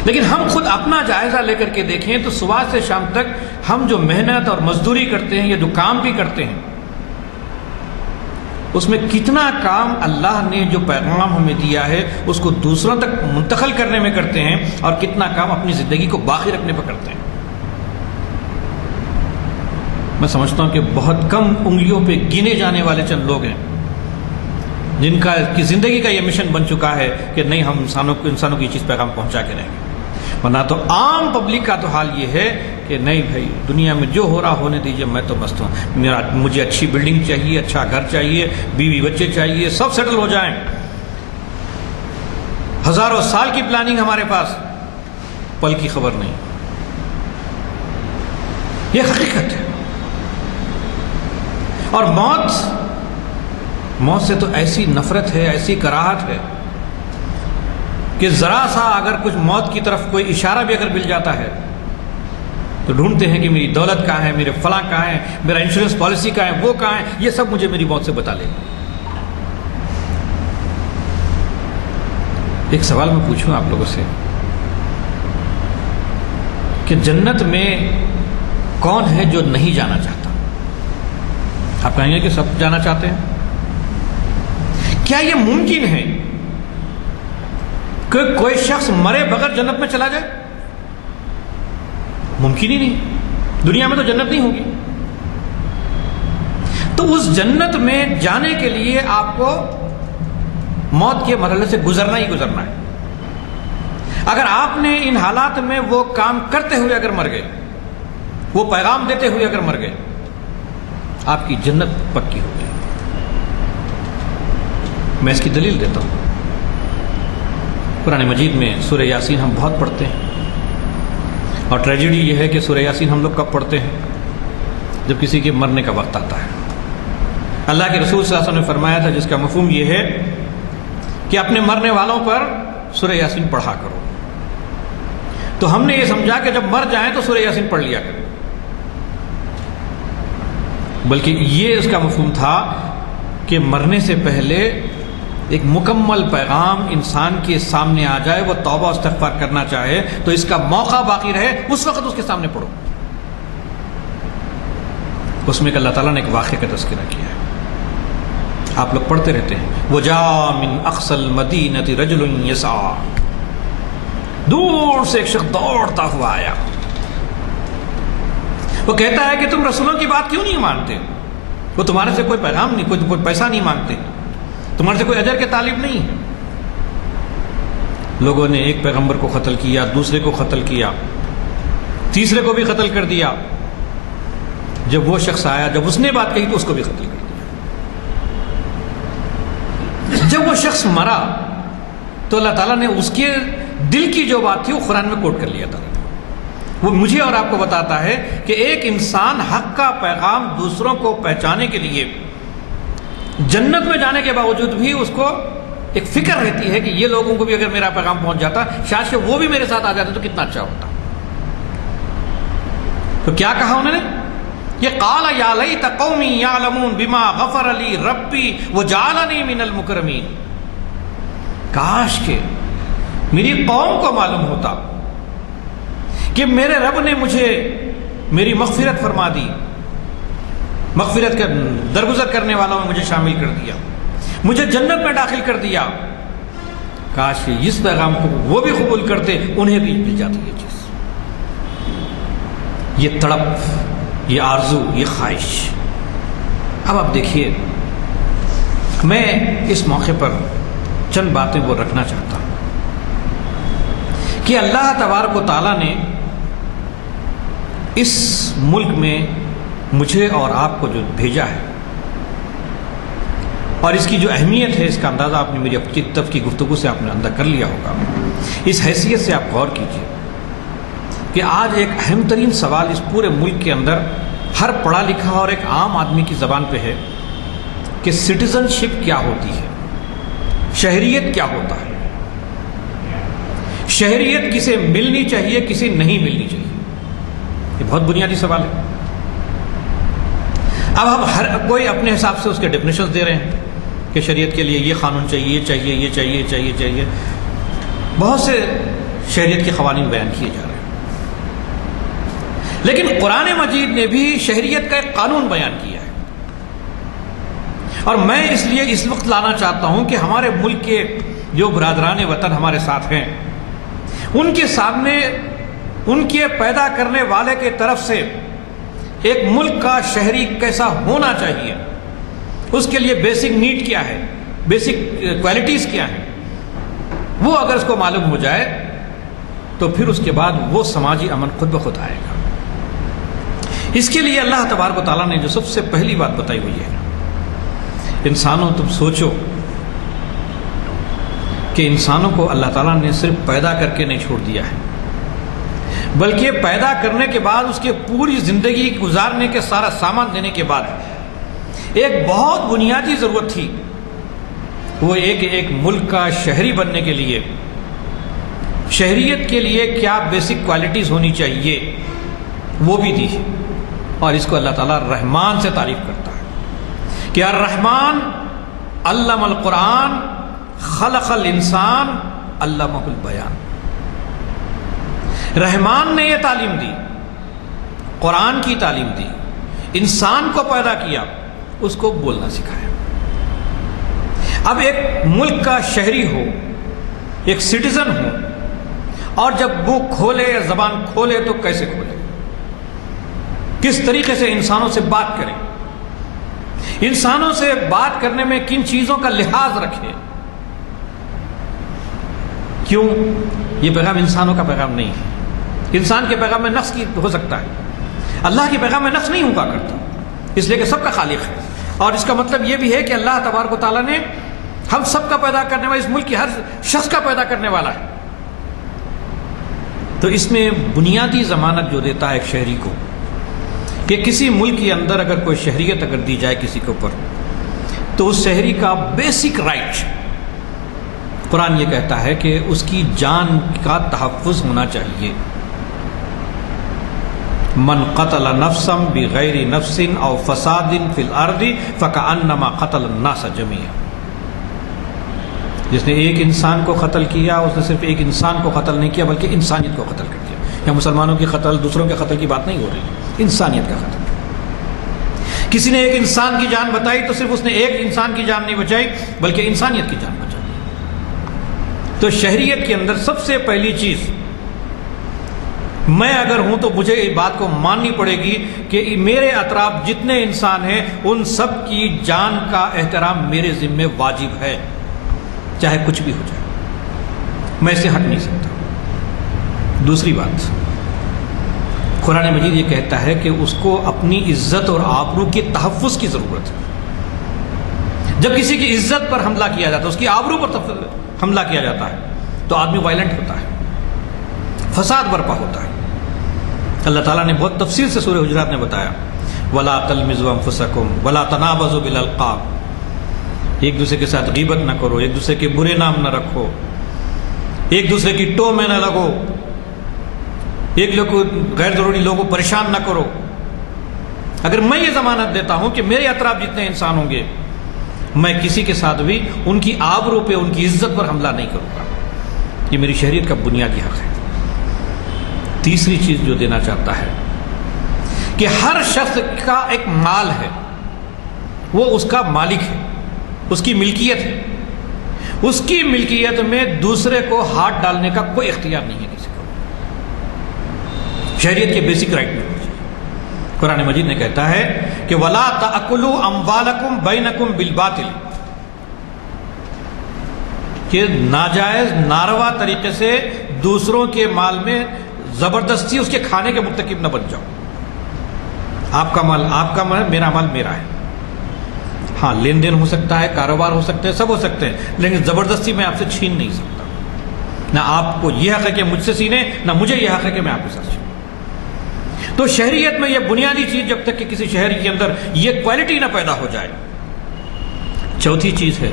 لیکن ہم خود اپنا جائزہ لے کر کے دیکھیں تو صبح سے شام تک ہم جو محنت اور مزدوری کرتے ہیں یا جو کام بھی کرتے ہیں، اس میں کتنا کام اللہ نے جو پیغام ہمیں دیا ہے اس کو دوسروں تک منتقل کرنے میں کرتے ہیں، اور کتنا کام اپنی زندگی کو باقی رکھنے پر کرتے ہیں۔ میں سمجھتا ہوں کہ بہت کم انگلیوں پہ گنے جانے والے چند لوگ ہیں جن کی زندگی کا یہ مشن بن چکا ہے کہ نہیں، ہم انسانوں کی یہ چیز پیغام پہنچا کے رہیں گے، ورنہ تو عام پبلک کا تو حال یہ ہے کہ نہیں بھائی، دنیا میں جو ہو رہا ہونے دیجئے، میں تو مست ہوں، مجھے اچھی بلڈنگ چاہیے، اچھا گھر چاہیے، بیوی بچے چاہیے، سب سیٹل ہو جائیں، ہزاروں سال کی پلاننگ ہمارے پاس، پل کی خبر نہیں۔ یہ حقیقت ہے۔ اور موت سے تو ایسی نفرت ہے، ایسی کراہت ہے کہ ذرا سا اگر کچھ موت کی طرف کوئی اشارہ بھی اگر مل جاتا ہے تو ڈھونڈتے ہیں کہ میری دولت کہاں ہے، میرے فلاں کہاں ہے، میرا انشورنس پالیسی کہاں ہے، وہ کہاں ہے، یہ سب مجھے میری موت سے بتا لے۔ ایک سوال میں پوچھوں آپ لوگوں سے کہ جنت میں کون ہے جو نہیں جانا چاہتا؟ آپ کہیں گے کہ سب جانا چاہتے ہیں۔ کیا یہ ممکن ہے کہ کوئی شخص مرے بغیر جنت میں چلا جائے؟ ممکن ہی نہیں، دنیا میں تو جنت نہیں ہوگی۔ تو اس جنت میں جانے کے لیے آپ کو موت کے مرحلے سے گزرنا ہی گزرنا ہے. اگر آپ نے ان حالات میں وہ کام کرتے ہوئے اگر مر گئے، وہ پیغام دیتے ہوئے اگر مر گئے، آپ کی جنت پکی ہو گئی. میں اس کی دلیل دیتا ہوں. قرآن مجید میں سورہ یاسین ہم بہت پڑھتے ہیں، اور ٹریجڈی یہ ہے کہ سورہ یاسین ہم لوگ کب پڑھتے ہیں؟ جب کسی کے مرنے کا وقت آتا ہے. اللہ کے رسول صلی اللہ علیہ وسلم نے فرمایا تھا، جس کا مفہوم یہ ہے کہ اپنے مرنے والوں پر سورہ یاسین پڑھا کرو. تو ہم نے یہ سمجھا کہ جب مر جائیں تو سورہ یاسین پڑھ لیا کرو، بلکہ یہ اس کا مفہوم تھا کہ مرنے سے پہلے ایک مکمل پیغام انسان کے سامنے آ جائے، وہ توبہ استغفار کرنا چاہے تو اس کا موقع باقی رہے، اس وقت اس کے سامنے پڑھو. اس میں کہ اللہ تعالیٰ نے ایک واقعے کا تذکرہ کیا ہے، آپ لوگ پڑھتے رہتے ہیں. وَجَاءَ مِنْ أَقْصَى الْمَدِينَةِ رَجُلٌ يَسْعَىٰ، دور سے ایک شخص دوڑتا ہوا آیا. وہ کہتا ہے کہ تم رسولوں کی بات کیوں نہیں مانتے؟ وہ تمہارے سے کوئی پیغام نہیں، کوئی پیسہ نہیں مانگتے، تمہارے سے کوئی اجر کے طالب نہیں. لوگوں نے ایک پیغمبر کو قتل کیا، دوسرے کو قتل کیا، تیسرے کو بھی قتل کر دیا. جب وہ شخص آیا، جب اس نے بات کہی تو اس کو بھی قتل کر دیا. جب وہ شخص مرا تو اللہ تعالیٰ نے اس کے دل کی جو بات تھی وہ قرآن میں کوٹ کر لیا تھا. وہ مجھے اور آپ کو بتاتا ہے کہ ایک انسان حق کا پیغام دوسروں کو پہنچانے کے لیے جنت میں جانے کے باوجود بھی اس کو ایک فکر رہتی ہے کہ یہ لوگوں کو بھی اگر میرا پیغام پہنچ جاتا، شاید کہ وہ بھی میرے ساتھ آ جاتے تو کتنا اچھا ہوتا. تو کیا کہا انہوں نے؟ یہ قال یا لیت قومی یعلمون بما غفر لی ربی وجعلنی من المکرمین. کاش کہ میری قوم کو معلوم ہوتا کہ میرے رب نے مجھے میری مغفرت فرما دی، مغفرت کا درگزر کرنے والوں میں مجھے شامل کر دیا، مجھے جنت میں داخل کر دیا. کاش اس پیغام کو وہ بھی قبول کرتے، انہیں بھی مل جاتی یہ چیز. یہ تڑپ، یہ آرزو، یہ خواہش. اب آپ دیکھیے، میں اس موقع پر چند باتیں وہ رکھنا چاہتا ہوں کہ اللہ تبارک و تعالیٰ نے اس ملک میں مجھے اور آپ کو جو بھیجا ہے، اور اس کی جو اہمیت ہے اس کا اندازہ آپ نے میری اب تک کی گفتگو سے آپ نے اندازہ کر لیا ہوگا. اس حیثیت سے آپ غور کیجیے کہ آج ایک اہم ترین سوال اس پورے ملک کے اندر ہر پڑھا لکھا اور ایک عام آدمی کی زبان پہ ہے کہ سٹیزن شپ کیا ہوتی ہے، شہریت کیا ہوتا ہے، شہریت کسے ملنی چاہیے، کسے نہیں ملنی چاہیے. یہ بہت بنیادی سوال ہے. اب ہم ہر کوئی اپنے حساب سے اس کے ڈیفینیشنز دے رہے ہیں کہ شریعت کے لیے یہ قانون چاہیے، یہ چاہیے، یہ چاہیے، یہ چاہیے، چاہیے. بہت سے شہریت کے قوانین بیان کیے جا رہے ہیں، لیکن قرآن مجید نے بھی شہریت کا ایک قانون بیان کیا ہے. اور میں اس لیے اس وقت لانا چاہتا ہوں کہ ہمارے ملک کے جو برادران وطن ہمارے ساتھ ہیں، ان کے سامنے ان کے پیدا کرنے والے کے طرف سے ایک ملک کا شہری کیسا ہونا چاہیے، اس کے لیے بیسک نیڈ کیا ہے، بیسک کوالٹیز کیا ہیں، وہ اگر اس کو معلوم ہو جائے تو پھر اس کے بعد وہ سماجی امن خود بخود آئے گا. اس کے لیے اللہ تبارک و تعالیٰ نے جو سب سے پہلی بات بتائی ہوئی ہے، انسانوں تم سوچو کہ انسانوں کو اللہ تعالیٰ نے صرف پیدا کر کے نہیں چھوڑ دیا ہے، بلکہ پیدا کرنے کے بعد اس کے پوری زندگی گزارنے کے سارا سامان دینے کے بعد ایک بہت بنیادی ضرورت تھی، وہ ایک ملک کا شہری بننے کے لیے شہریت کے لیے کیا بیسک کوالٹیز ہونی چاہیے وہ بھی دی. اور اس کو اللہ تعالیٰ رحمان سے تعریف کرتا ہے کہ الرحمن علم القرآن خلق الانسان علمہ البیان. رحمان نے یہ تعلیم دی، قرآن کی تعلیم دی، انسان کو پیدا کیا، اس کو بولنا سکھایا. اب ایک ملک کا شہری ہو، ایک سٹیزن ہو، اور جب منہ کھولے یا زبان کھولے تو کیسے کھولے، کس طریقے سے انسانوں سے بات کریں. انسانوں سے بات کرنے میں کن چیزوں کا لحاظ رکھے. کیوں؟ یہ پیغام انسانوں کا پیغام نہیں ہے. انسان کے پیغام میں نقص کی ہو سکتا ہے، اللہ کے پیغام میں نقص نہیں ہوا کرتا، اس لیے کہ سب کا خالق ہے. اور اس کا مطلب یہ بھی ہے کہ اللہ تبارک و تعالیٰ نے ہم سب کا پیدا کرنے والا، اس ملک کے ہر شخص کا پیدا کرنے والا ہے. تو اس میں بنیادی ضمانت جو دیتا ہے ایک شہری کو کہ کسی ملک کے اندر اگر کوئی شہریت اگر دی جائے کسی کے اوپر، تو اس شہری کا بیسک رائٹ، قرآن یہ کہتا ہے کہ اس کی جان کا تحفظ ہونا چاہیے. من قتل نفسا بغیر نفس او فساد فی الارض فکأنما قتل الناس جميعا. جس نے ایک انسان کو قتل کیا، اس نے صرف ایک انسان کو قتل نہیں کیا بلکہ انسانیت کو قتل کر دیا. یا مسلمانوں کی قتل، دوسروں کے قتل کی بات نہیں ہو رہی، انسانیت کا قتل. کسی نے ایک انسان کی جان بتائی تو صرف اس نے ایک انسان کی جان نہیں بچائی بلکہ انسانیت کی جان بچائی. تو شہریت کے اندر سب سے پہلی چیز، میں اگر ہوں تو مجھے اس بات کو ماننی پڑے گی کہ میرے اطراف جتنے انسان ہیں ان سب کی جان کا احترام میرے ذمہ واجب ہے، چاہے کچھ بھی ہو جائے، میں اسے ہٹ نہیں سکتا. دوسری بات، قرآن مجید یہ کہتا ہے کہ اس کو اپنی عزت اور آبرو کے تحفظ کی ضرورت ہے. جب کسی کی عزت پر حملہ کیا جاتا ہے، اس کی آبرو پر حملہ کیا جاتا ہے، تو آدمی وائلنٹ ہوتا ہے، فساد برپا ہوتا ہے. اللہ تعالیٰ نے بہت تفصیل سے سورہ حجرات میں بتایا، وَلَا تَلْمِزُوا أَنفُسَكُمْ وَلَا تَنَابَزُوا بِالْأَلْقَابِ. ایک دوسرے کے ساتھ غیبت نہ کرو، ایک دوسرے کے برے نام نہ رکھو، ایک دوسرے کی ٹو میں نہ لگو، ایک لوگ کو غیر ضروری لوگوں کو پریشان نہ کرو. اگر میں یہ ضمانت دیتا ہوں کہ میرے اطراف جتنے انسان ہوں گے، میں کسی کے ساتھ بھی ان کی آبرو پہ، ان کی عزت پر حملہ نہیں کروں گا. یہ میری شہریت کا بنیادی حق ہے. تیسری چیز جو دینا چاہتا ہے کہ ہر شخص کا ایک مال ہے، وہ اس کا مالک ہے، اس کی ملکیت ہے. اس کی ملکیت میں دوسرے کو ہاتھ ڈالنے کا کوئی اختیار نہیں ہے کسی کو. شہریت کے بیسک رائٹ میں قرآن مجید نے کہتا ہے کہ وَلَا تَأْكُلُوا أَمْوَالَكُمْ بَيْنَكُمْ بِالْبَاطِلِ، کہ ناجائز ناروا طریقے سے دوسروں کے مال میں زبردستی اس کے کھانے کے مرتکب نہ بن جاؤ. آپ کا مال آپ کا مال، میرا مال میرا ہے. ہاں، لین دین ہو سکتا ہے، کاروبار ہو سکتے ہیں، سب ہو سکتے ہیں، لیکن زبردستی میں آپ سے چھین نہیں سکتا. نہ آپ کو یہ حق ہے کہ مجھ سے چھینے، نہ مجھے یہ حق ہے کہ میں آپ کے ساتھ چھینوں. تو شہریت میں یہ بنیادی چیز، جب تک کہ کسی شہری کے اندر یہ کوالٹی نہ پیدا ہو جائے. چوتھی چیز ہے،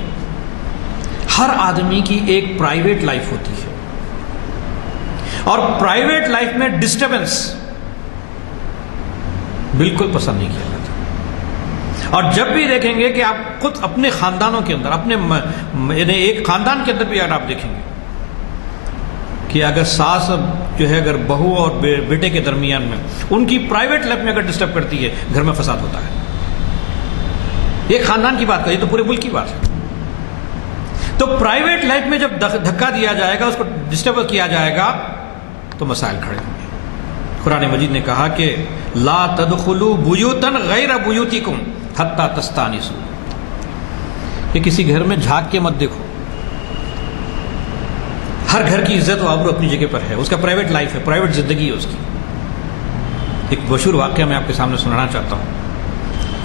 ہر آدمی کی ایک پرائیویٹ لائف ہوتی ہے، اور پرائیویٹ لائف میں ڈسٹربنس بالکل پسند نہیں کیا جاتا. اور جب بھی دیکھیں گے کہ آپ خود اپنے خاندانوں کے اندر، اپنے یعنی ایک خاندان کے اندر بھی اگر آپ دیکھیں گے کہ اگر ساس جو ہے اگر بہو اور بیٹے کے درمیان میں ان کی پرائیویٹ لائف میں اگر ڈسٹرب کرتی ہے، گھر میں فساد ہوتا ہے. ایک خاندان کی بات کریے تو پورے ملک کی بات ہے. تو پرائیویٹ لائف میں جب دھکا دیا جائے گا، اس کو ڈسٹرب کیا جائے گا، تو مسائل کھڑے ہوں گے. قرآن مجید نے کہا کہ لا تدخلوا بیوتا غیر بیوتکم حتی تستانسوا، کہ کسی گھر میں جھانک کے مت دیکھو. ہر گھر کی عزت و آبرو اپنی جگہ پر ہے، اس کا پرائیویٹ لائف ہے، پرائیویٹ زندگی ہے اس کی. ایک مشہور واقعہ میں آپ کے سامنے سنانا چاہتا ہوں.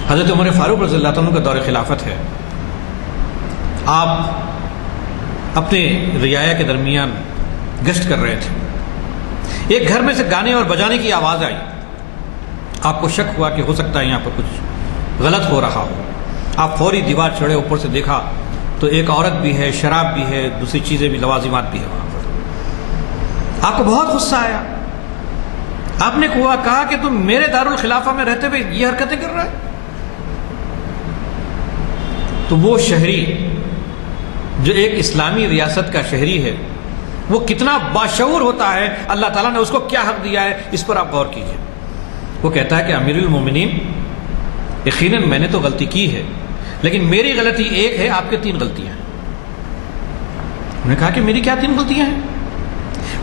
حضرت عمر فاروق رضی اللہ عنہ کا دور خلافت ہے. آپ اپنے رعایا کے درمیان گشت کر رہے تھے. ایک گھر میں سے گانے اور بجانے کی آواز آئی. آپ کو شک ہوا کہ ہو سکتا ہے یہاں پر کچھ غلط ہو رہا ہو. آپ فوری دیوار چڑھے، اوپر سے دیکھا تو ایک عورت بھی ہے، شراب بھی ہے، دوسری چیزیں بھی، لوازمات بھی ہے وہاں پر. آپ کو بہت غصہ آیا. آپ نے کہا کہ تم میرے دارالخلافہ میں رہتے ہوئے یہ حرکتیں کر رہا ہے. تو وہ شہری جو ایک اسلامی ریاست کا شہری ہے، وہ کتنا باشعور ہوتا ہے، اللہ تعالیٰ نے اس کو کیا حق دیا ہے، اس پر آپ غور کیجئے. وہ کہتا ہے کہ امیر المومنین، یقیناً میں نے تو غلطی کی ہے، لیکن میری غلطی ایک ہے، آپ کے 3 غلطیاں ہیں. انہوں نے کہا کہ میری کیا 3 غلطیاں ہیں؟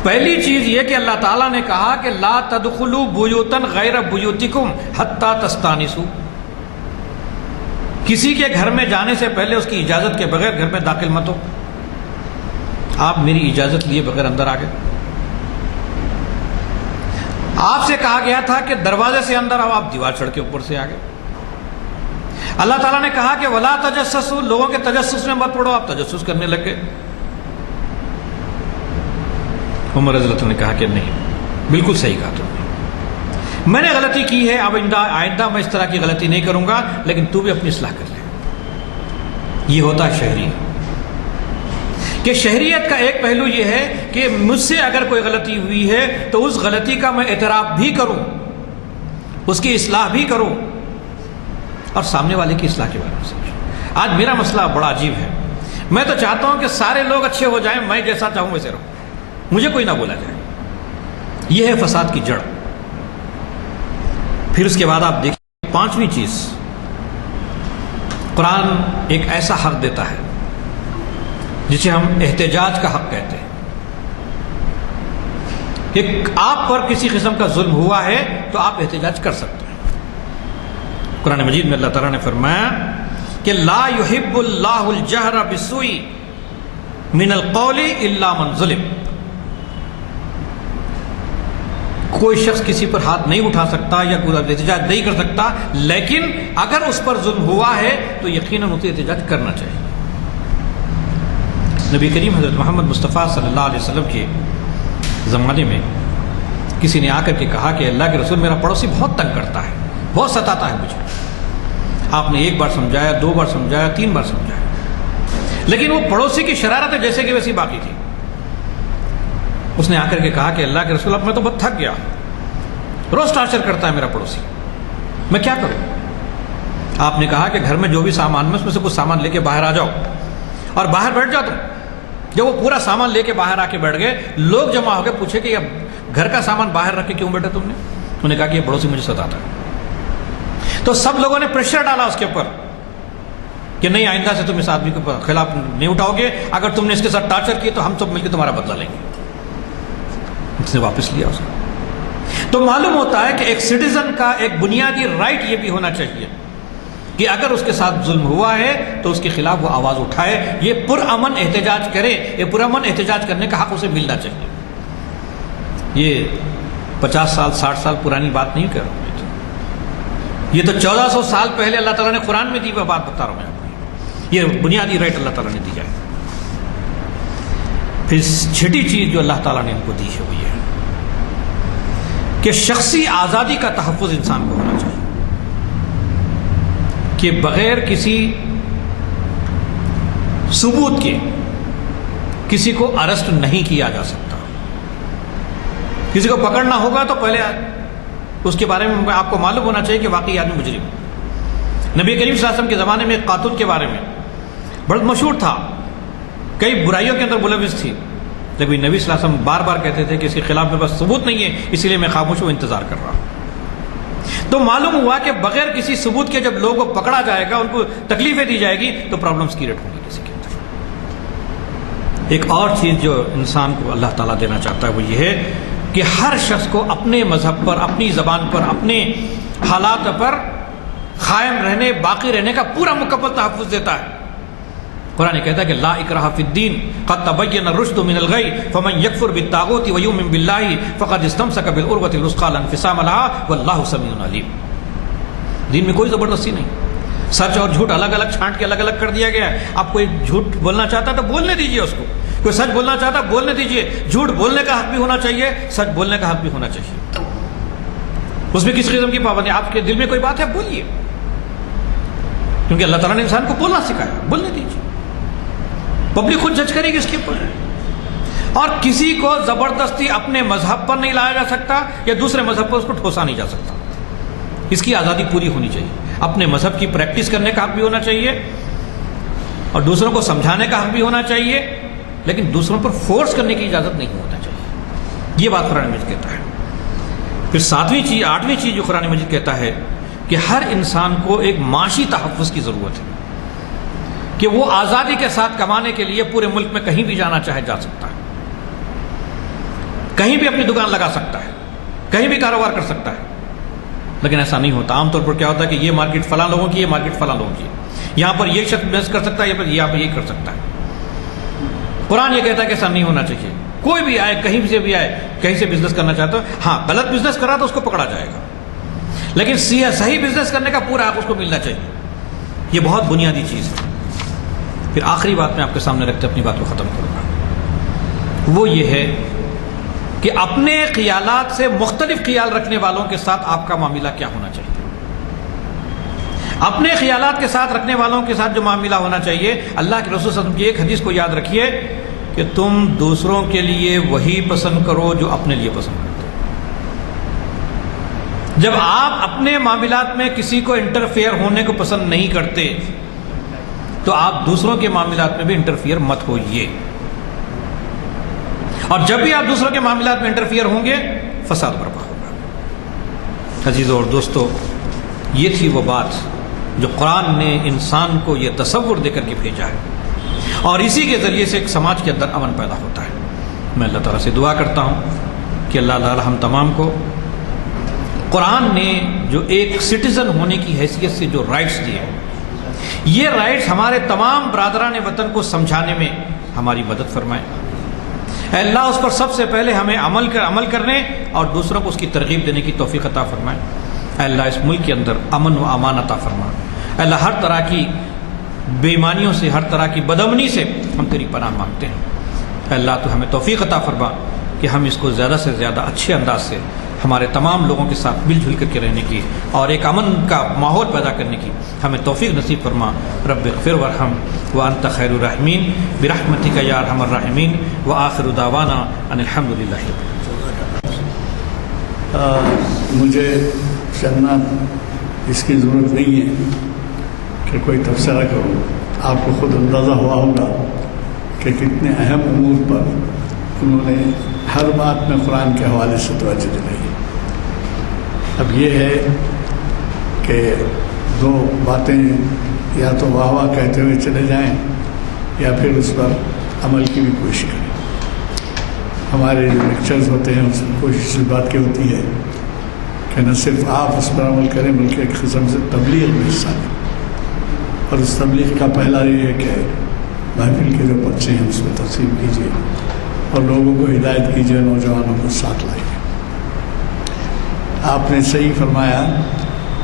پہلی چیز یہ کہ اللہ تعالیٰ نے کہا کہ لا تدخلوا بیوتا غیر بیوتکم حتی تستانسوا، کسی کے گھر میں جانے سے پہلے اس کی اجازت کے بغیر گھر میں داخل مت ہو. آپ میری اجازت لیے بغیر اندر آ گئے. آپ سے کہا گیا تھا کہ دروازے سے اندر آؤ، آپ دیوار چڑھ کے اوپر سے آ گئے. اللہ تعالیٰ نے کہا کہ ولا تجسسوا، لوگوں کے تجسس میں مت پڑو، آپ تجسس کرنے لگ گئے. عمر رضی اللہ عنہ نے کہا کہ نہیں، بالکل صحیح کہا تم نے، میں نے غلطی کی ہے، اب آئندہ میں اس طرح کی غلطی نہیں کروں گا، لیکن تو بھی اپنی اصلاح کر لے. یہ ہوتا ہے شہری کہ شہریت کا ایک پہلو یہ ہے کہ مجھ سے اگر کوئی غلطی ہوئی ہے تو اس غلطی کا میں اعتراف بھی کروں، اس کی اصلاح بھی کروں، اور سامنے والے کی اصلاح کے بارے میں سوچوں. آج میرا مسئلہ بڑا عجیب ہے. میں تو چاہتا ہوں کہ سارے لوگ اچھے ہو جائیں، میں جیسا چاہوں ویسے رہوں، مجھے کوئی نہ بولا جائے. یہ ہے فساد کی جڑ. پھر اس کے بعد آپ دیکھیں پانچویں چیز، قرآن ایک ایسا حق دیتا ہے جسے ہم احتجاج کا حق کہتے ہیں، کہ آپ پر کسی قسم کا ظلم ہوا ہے تو آپ احتجاج کر سکتے ہیں. قرآن مجید میں اللہ تعالیٰ نے فرمایا کہ لا يحب اللہ الجہر بالسوء من القول الا من ظلم. کوئی شخص کسی پر ہاتھ نہیں اٹھا سکتا یا کوئی احتجاج نہیں کر سکتا، لیکن اگر اس پر ظلم ہوا ہے تو یقیناً اسے احتجاج کرنا چاہیے. نبی کریم حضرت محمد مصطفیٰ صلی اللہ علیہ وسلم کے زمانے میں کسی نے آ کر کے کہا کہ اللہ کے رسول، میرا پڑوسی بہت تنگ کرتا ہے، بہت ستاتا ہے مجھے. آپ نے ایک بار سمجھایا، 2 بار سمجھایا، 3 بار سمجھایا، لیکن وہ پڑوسی کی شرارت جیسے کہ ویسی باقی تھی. اس نے آ کر کے کہا کہ اللہ کے رسول، اب میں تو بہت تھک گیا، روز ٹارچر کرتا ہے میرا پڑوسی، میں کیا کروں؟ آپ نے کہا کہ گھر میں جو بھی سامان میں اس میں سے کچھ سامان لے کے باہر آ جاؤ اور باہر بیٹھ جاؤ تم. جب وہ پورا سامان لے کے باہر آ کے بیٹھ گئے، لوگ جمع ہو کے پوچھے کہ یہ گھر کا سامان باہر رکھ کے کیوں بیٹھے تم نے؟ انہوں نے کہا کہ یہ پڑوسی مجھے ستاتا ہے. تو سب لوگوں نے پریشر ڈالا اس کے اوپر کہ نہیں، آئندہ سے تم اس آدمی کے خلاف نہیں اٹھاؤ گے، اگر تم نے اس کے ساتھ ٹارچر کی تو ہم سب مل کے تمہارا بدلہ لیں گے. اس نے واپس لیا اس کو. تو معلوم ہوتا ہے کہ ایک سٹیزن کا ایک بنیادی رائٹ یہ بھی ہونا چاہیے کہ اگر اس کے ساتھ ظلم ہوا ہے تو اس کے خلاف وہ آواز اٹھائے، یہ پرامن احتجاج کرے. یہ پرامن احتجاج کرنے کا حق اسے ملنا چاہیے. یہ 50 سال 60 سال پرانی بات نہیں کر رہا ہوں، یہ تو 1400 سال پہلے اللہ تعالیٰ نے قرآن میں دی ہوئی بات بتا رہا ہوں میں آپ کو. یہ بنیادی رائٹ اللہ تعالیٰ نے دیا ہے. پھر چھٹی چیز جو اللہ تعالیٰ نے ان کو دی ہے وہ یہ ہے کہ شخصی آزادی کا تحفظ انسان کو ہونا چاہیے، کہ بغیر کسی ثبوت کے کسی کو اریسٹ نہیں کیا جا سکتا. کسی کو پکڑنا ہوگا تو پہلے اس کے بارے میں آپ کو معلوم ہونا چاہیے کہ واقعی آدمی مجرم. نبی کریم صلی اللہ علیہ وسلم کے زمانے میں ایک قاتل کے بارے میں بہت مشہور تھا، کئی برائیوں کے اندر ملوث تھی، لیکن نبی صلی اللہ علیہ وسلم بار بار کہتے تھے کہ اس کے خلاف میرے پاس ثبوت نہیں ہے، اسی لیے میں خاموش ہوں، انتظار کر رہا ہوں. تو معلوم ہوا کہ بغیر کسی ثبوت کے جب لوگوں کو پکڑا جائے گا، ان کو تکلیفیں دی جائے گی تو پرابلمس کریٹ ہوں گی کسی کے اندر. ایک اور چیز جو انسان کو اللہ تعالیٰ دینا چاہتا ہے وہ یہ ہے کہ ہر شخص کو اپنے مذہب پر، اپنی زبان پر، اپنے حالات پر قائم رہنے، باقی رہنے کا پورا مکمل تحفظ دیتا ہے. قرآن کہتا ہے کہ لا اکراہ فی الدین قد تبین الرشد من الغی فمن یکفر بالطاغوت ویؤمن باللہ فقد استمسک بالعروۃ الوثقی لا انفصام لها واللہ سمیع علیم. دین میں کوئی زبردستی نہیں، سچ اور جھوٹ الگ الگ چھانٹ کے الگ الگ کر دیا گیا ہے. آپ کوئی جھوٹ بولنا چاہتا ہے تو بولنے دیجیے اس کو، کوئی سچ بولنا چاہتا ہے بولنے دیجیے. جھوٹ بولنے کا حق بھی ہونا چاہیے، سچ بولنے کا حق بھی ہونا چاہیے. اس میں کس قسم کی پابندی؟ آپ کے دل میں کوئی بات ہے بولیے، کیونکہ اللہ تعالیٰ نے انسان کو بولنا سکھایا. بولنے دیجیے، پبلک خود جج کرے گی اس کے اوپر. اور کسی کو زبردستی اپنے مذہب پر نہیں لایا جا سکتا یا دوسرے مذہب پر اس کو ٹھوسا نہیں جا سکتا. اس کی آزادی پوری ہونی چاہیے. اپنے مذہب کی پریکٹس کرنے کا حق بھی ہونا چاہیے اور دوسروں کو سمجھانے کا حق بھی ہونا چاہیے، لیکن دوسروں پر فورس کرنے کی اجازت نہیں ہونا چاہیے. یہ بات قرآن مجید کہتا ہے. پھر 8ویں چیز جو قرآن مجید کہتا ہے کہ ہر انسان کو ایک معاشی تحفظ کی ضرورت ہے، کہ وہ آزادی کے ساتھ کمانے کے لیے پورے ملک میں کہیں بھی جانا چاہے جا سکتا ہے، کہیں بھی اپنی دکان لگا سکتا ہے، کہیں بھی کاروبار کر سکتا ہے. لیکن ایسا نہیں ہوتا. عام طور پر کیا ہوتا ہے کہ یہ مارکیٹ فلاں لوگوں کی، یہ مارکیٹ فلاں لوگوں کی. یہاں پر یہ شخص بزنس کر سکتا ہے، یہاں پر یہ کر سکتا ہے۔ قرآن یہ کہتا ہے کہ ایسا نہیں ہونا چاہیے۔ کوئی بھی آئے، کہیں سے بھی آئے، کہیں سے بزنس کرنا چاہتا ہے، ہاں غلط بزنس کرا تو اس کو پکڑا جائے گا، لیکن صحیح بزنس کرنے کا پورا حق اس کو ملنا چاہیے۔ یہ بہت بنیادی چیز ہے۔ پھر آخری بات میں آپ کے سامنے رکھتے اپنی بات کو ختم کروں گا، وہ یہ ہے کہ اپنے خیالات سے مختلف خیال رکھنے والوں کے ساتھ آپ کا معاملہ کیا ہونا چاہیے۔ اپنے خیالات کے ساتھ رکھنے والوں کے ساتھ جو معاملہ ہونا چاہیے، اللہ کے رسول صلی اللہ علیہ وسلم کی ایک حدیث کو یاد رکھیے کہ تم دوسروں کے لیے وہی پسند کرو جو اپنے لیے پسند کرتے ہو۔ جب آپ اپنے معاملات میں کسی کو انٹرفیئر ہونے کو پسند نہیں کرتے تو آپ دوسروں کے معاملات میں بھی انٹرفیئر مت ہوئیے، اور جب بھی آپ دوسروں کے معاملات میں انٹرفیئر ہوں گے فساد برپا ہوگا۔ عزیزو اور دوستو، یہ تھی وہ بات جو قرآن نے انسان کو یہ تصور دے کر کے بھیجا ہے، اور اسی کے ذریعے سے ایک سماج کے اندر امن پیدا ہوتا ہے۔ میں اللہ تعالیٰ سے دعا کرتا ہوں کہ اللہ تعالیٰ ہم تمام کو قرآن نے جو ایک سٹیزن ہونے کی حیثیت سے جو رائٹس دیے، یہ رائٹس ہمارے تمام برادران وطن کو سمجھانے میں ہماری مدد فرمائے۔ اے اللہ اس پر سب سے پہلے ہمیں عمل کرنے اور دوسروں کو اس کی ترغیب دینے کی توفیق عطا فرمائے۔ اے اللہ اس ملک کے اندر امن و امان عطا فرما۔ اے اللہ ہر طرح کی بے ایمانیوں سے، ہر طرح کی بدامنی سے ہم تیری پناہ مانگتے ہیں۔ اے اللہ تو ہمیں توفیق عطا فرما کہ ہم اس کو زیادہ سے زیادہ اچھے انداز سے ہمارے تمام لوگوں کے ساتھ مل جل کر کے رہنے کی اور ایک امن کا ماحول پیدا کرنے کی ہمیں توفیق نصیب فرما۔ رب اغفر وارحم وانت خیر الراحمین برحمتک یا ارحم الراحمین وآخر دعوانا ان الحمد للہ۔ مجھے چلنا اس کی ضرورت نہیں ہے کہ کوئی تبصرہ کروں، آپ کو خود اندازہ ہوا ہوگا کہ کتنے اہم امور پر انہوں نے ہر بات میں قرآن کے حوالے سے توجہ دلائی۔ اب یہ ہے کہ دو باتیں یا تو واہ واہ کہتے ہوئے چلے جائیں یا پھر اس پر عمل کی بھی کوشش کریں۔ ہمارے جو لیکچرز ہوتے ہیں اس میں کوشش اس بات کی ہوتی ہے کہ نہ صرف آپ اس پر عمل کریں بلکہ ایک قسم سے تبلیغ میں حصہ لیں، اور اس تبلیغ کا پہلا یہ ہے کہ محفل کے جو پرچے ہیں اس میں تقسیم کیجیے اور لوگوں کو ہدایت کیجیے، نوجوانوں کو ساتھ لائیے۔ آپ نے صحیح فرمایا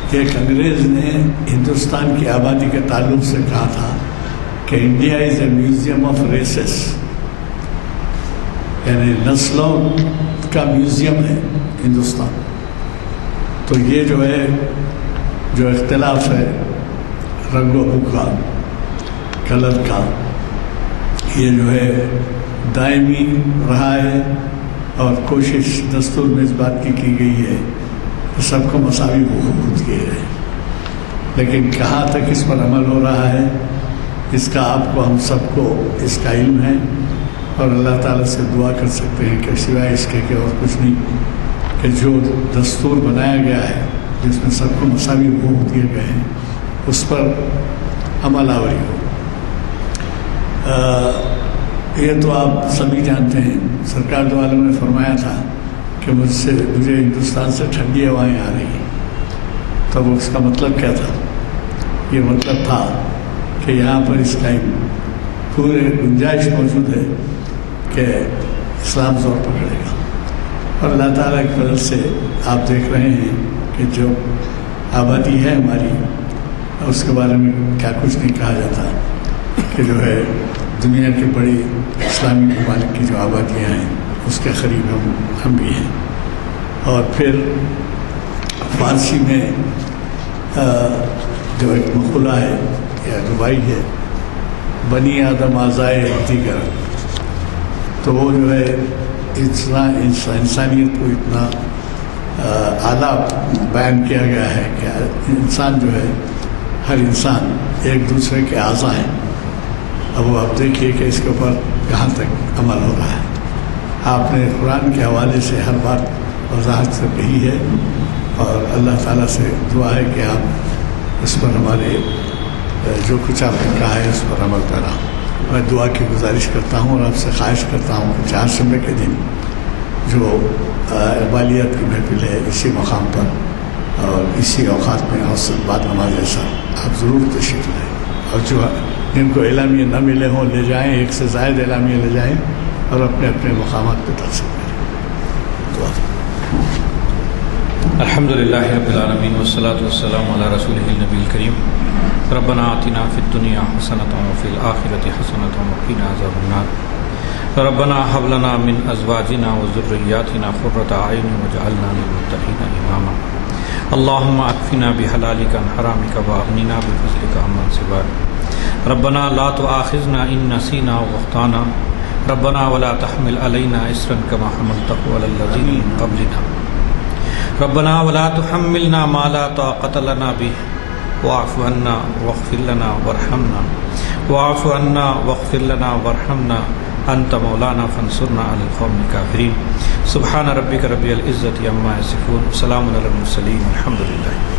کہ ایک انگریز نے ہندوستان کی آبادی کے تعلق سے کہا تھا کہ India is a museum of races, یعنی نسلوں کا میوزیم ہے ہندوستان۔ تو یہ جو ہے جو اختلاف ہے رنگ و بو کا، کلر کا، یہ جو ہے دائمی رہا ہے، اور کوشش دستور میں اس بات کی گئی ہے کہ سب کو مساوی حقوق دیے گئے، لیکن کہاں تک اس پر عمل ہو رہا ہے اس کا آپ کو ہم سب کو اس کا علم ہے، اور اللہ تعالیٰ سے دعا کر سکتے ہیں کہ سوائے اس کے کہ اور کچھ نہیں، کہ جو دستور بنایا گیا ہے جس میں سب کو مساوی حقوق دیے گئے ہیں اس پر عمل آوری ہو۔ یہ تو آپ سبھی جانتے ہیں، سرکار دو عالم نے فرمایا تھا کہ مجھے ہندوستان سے ٹھنڈی ہوائیں آ رہی ہیں، تب اس کا مطلب کیا تھا؟ یہ مطلب تھا کہ یہاں پر اس کا پورے گنجائش موجود ہے کہ اسلام زور پکڑے گا، اور اللہ تعالیٰ کی فضل سے آپ دیکھ رہے ہیں کہ جو آبادی ہے ہماری، اس کے بارے میں کیا کچھ نہیں کہا جاتا کہ جو ہے دنیا کی بڑی اسلامی ممالک کی جو آبادیاں ہیں اس کے قریب ہم بھی ہیں۔ اور پھر فارسی میں جو ایک مقولہ ہے یا ربائی ہے، بنی آدم آزائے دیگر، تو وہ جو ہے انسانیت کو اتنا اعلیٰ بیان کیا گیا ہے کہ انسان جو ہے، ہر انسان ایک دوسرے کے اعضاء ہیں۔ اب وہ آپ دیکھیے کہ اس کے اوپر کہاں تک عمل ہو رہا ہے۔ آپ نے قرآن کے حوالے سے ہر بات وضاحت سے کہی ہے، اور اللہ تعالیٰ سے دعا ہے کہ آپ اس پر ہمارے جو کچھ آپ نے کہا ہے اس پر عمل کرا۔ میں دعا کی گزارش کرتا ہوں اور آپ سے خواہش کرتا ہوں کہ چہارشنبے کے دن جو اقبالیات کی محفل ہے اسی مقام پر اور اسی اوقات میں اوسط بعد نماز ایسا آپ ضرور تشریف لائیں۔ اور جو جن کو اعلامیے نہ ملے ہوں لے جائیں، ایک سے زائد اعلامیے لے جائیں اور اپنے اپنے مقامات پہ تقسیم کریں. دعا. الحمد للہ رب العالمین والصلاة والسلام علی رسولہ النبی الکریم. ربنا آتنا فی الدنیا حسنۃ وفی الآخرۃ حسنۃ وقنا عذاب النار. ربنا هب لنا من ازواجنا وذرياتنا قرۃ اعین واجعلنا للمتقین اماما. اللهم اکفنا بحلالک عن حرامک واغننا بفضلک عمن سواک. ربنا لا تؤاخذنا ان نسینا واخطانا. ربنا ولا تحمل علینا اصرا كما حملته على الذین من قبلنا. ربنا ولا تحملنا ما لا طاقة لنا به واعف عنا واغفر لنا وارحمنا. واعف عنا واغفر لنا وارحمنا انت مولانا فانصرنا على القوم الكافرين. سبحان ربك رب العزة عما يصفون. سلام على المرسلين. الحمد لله.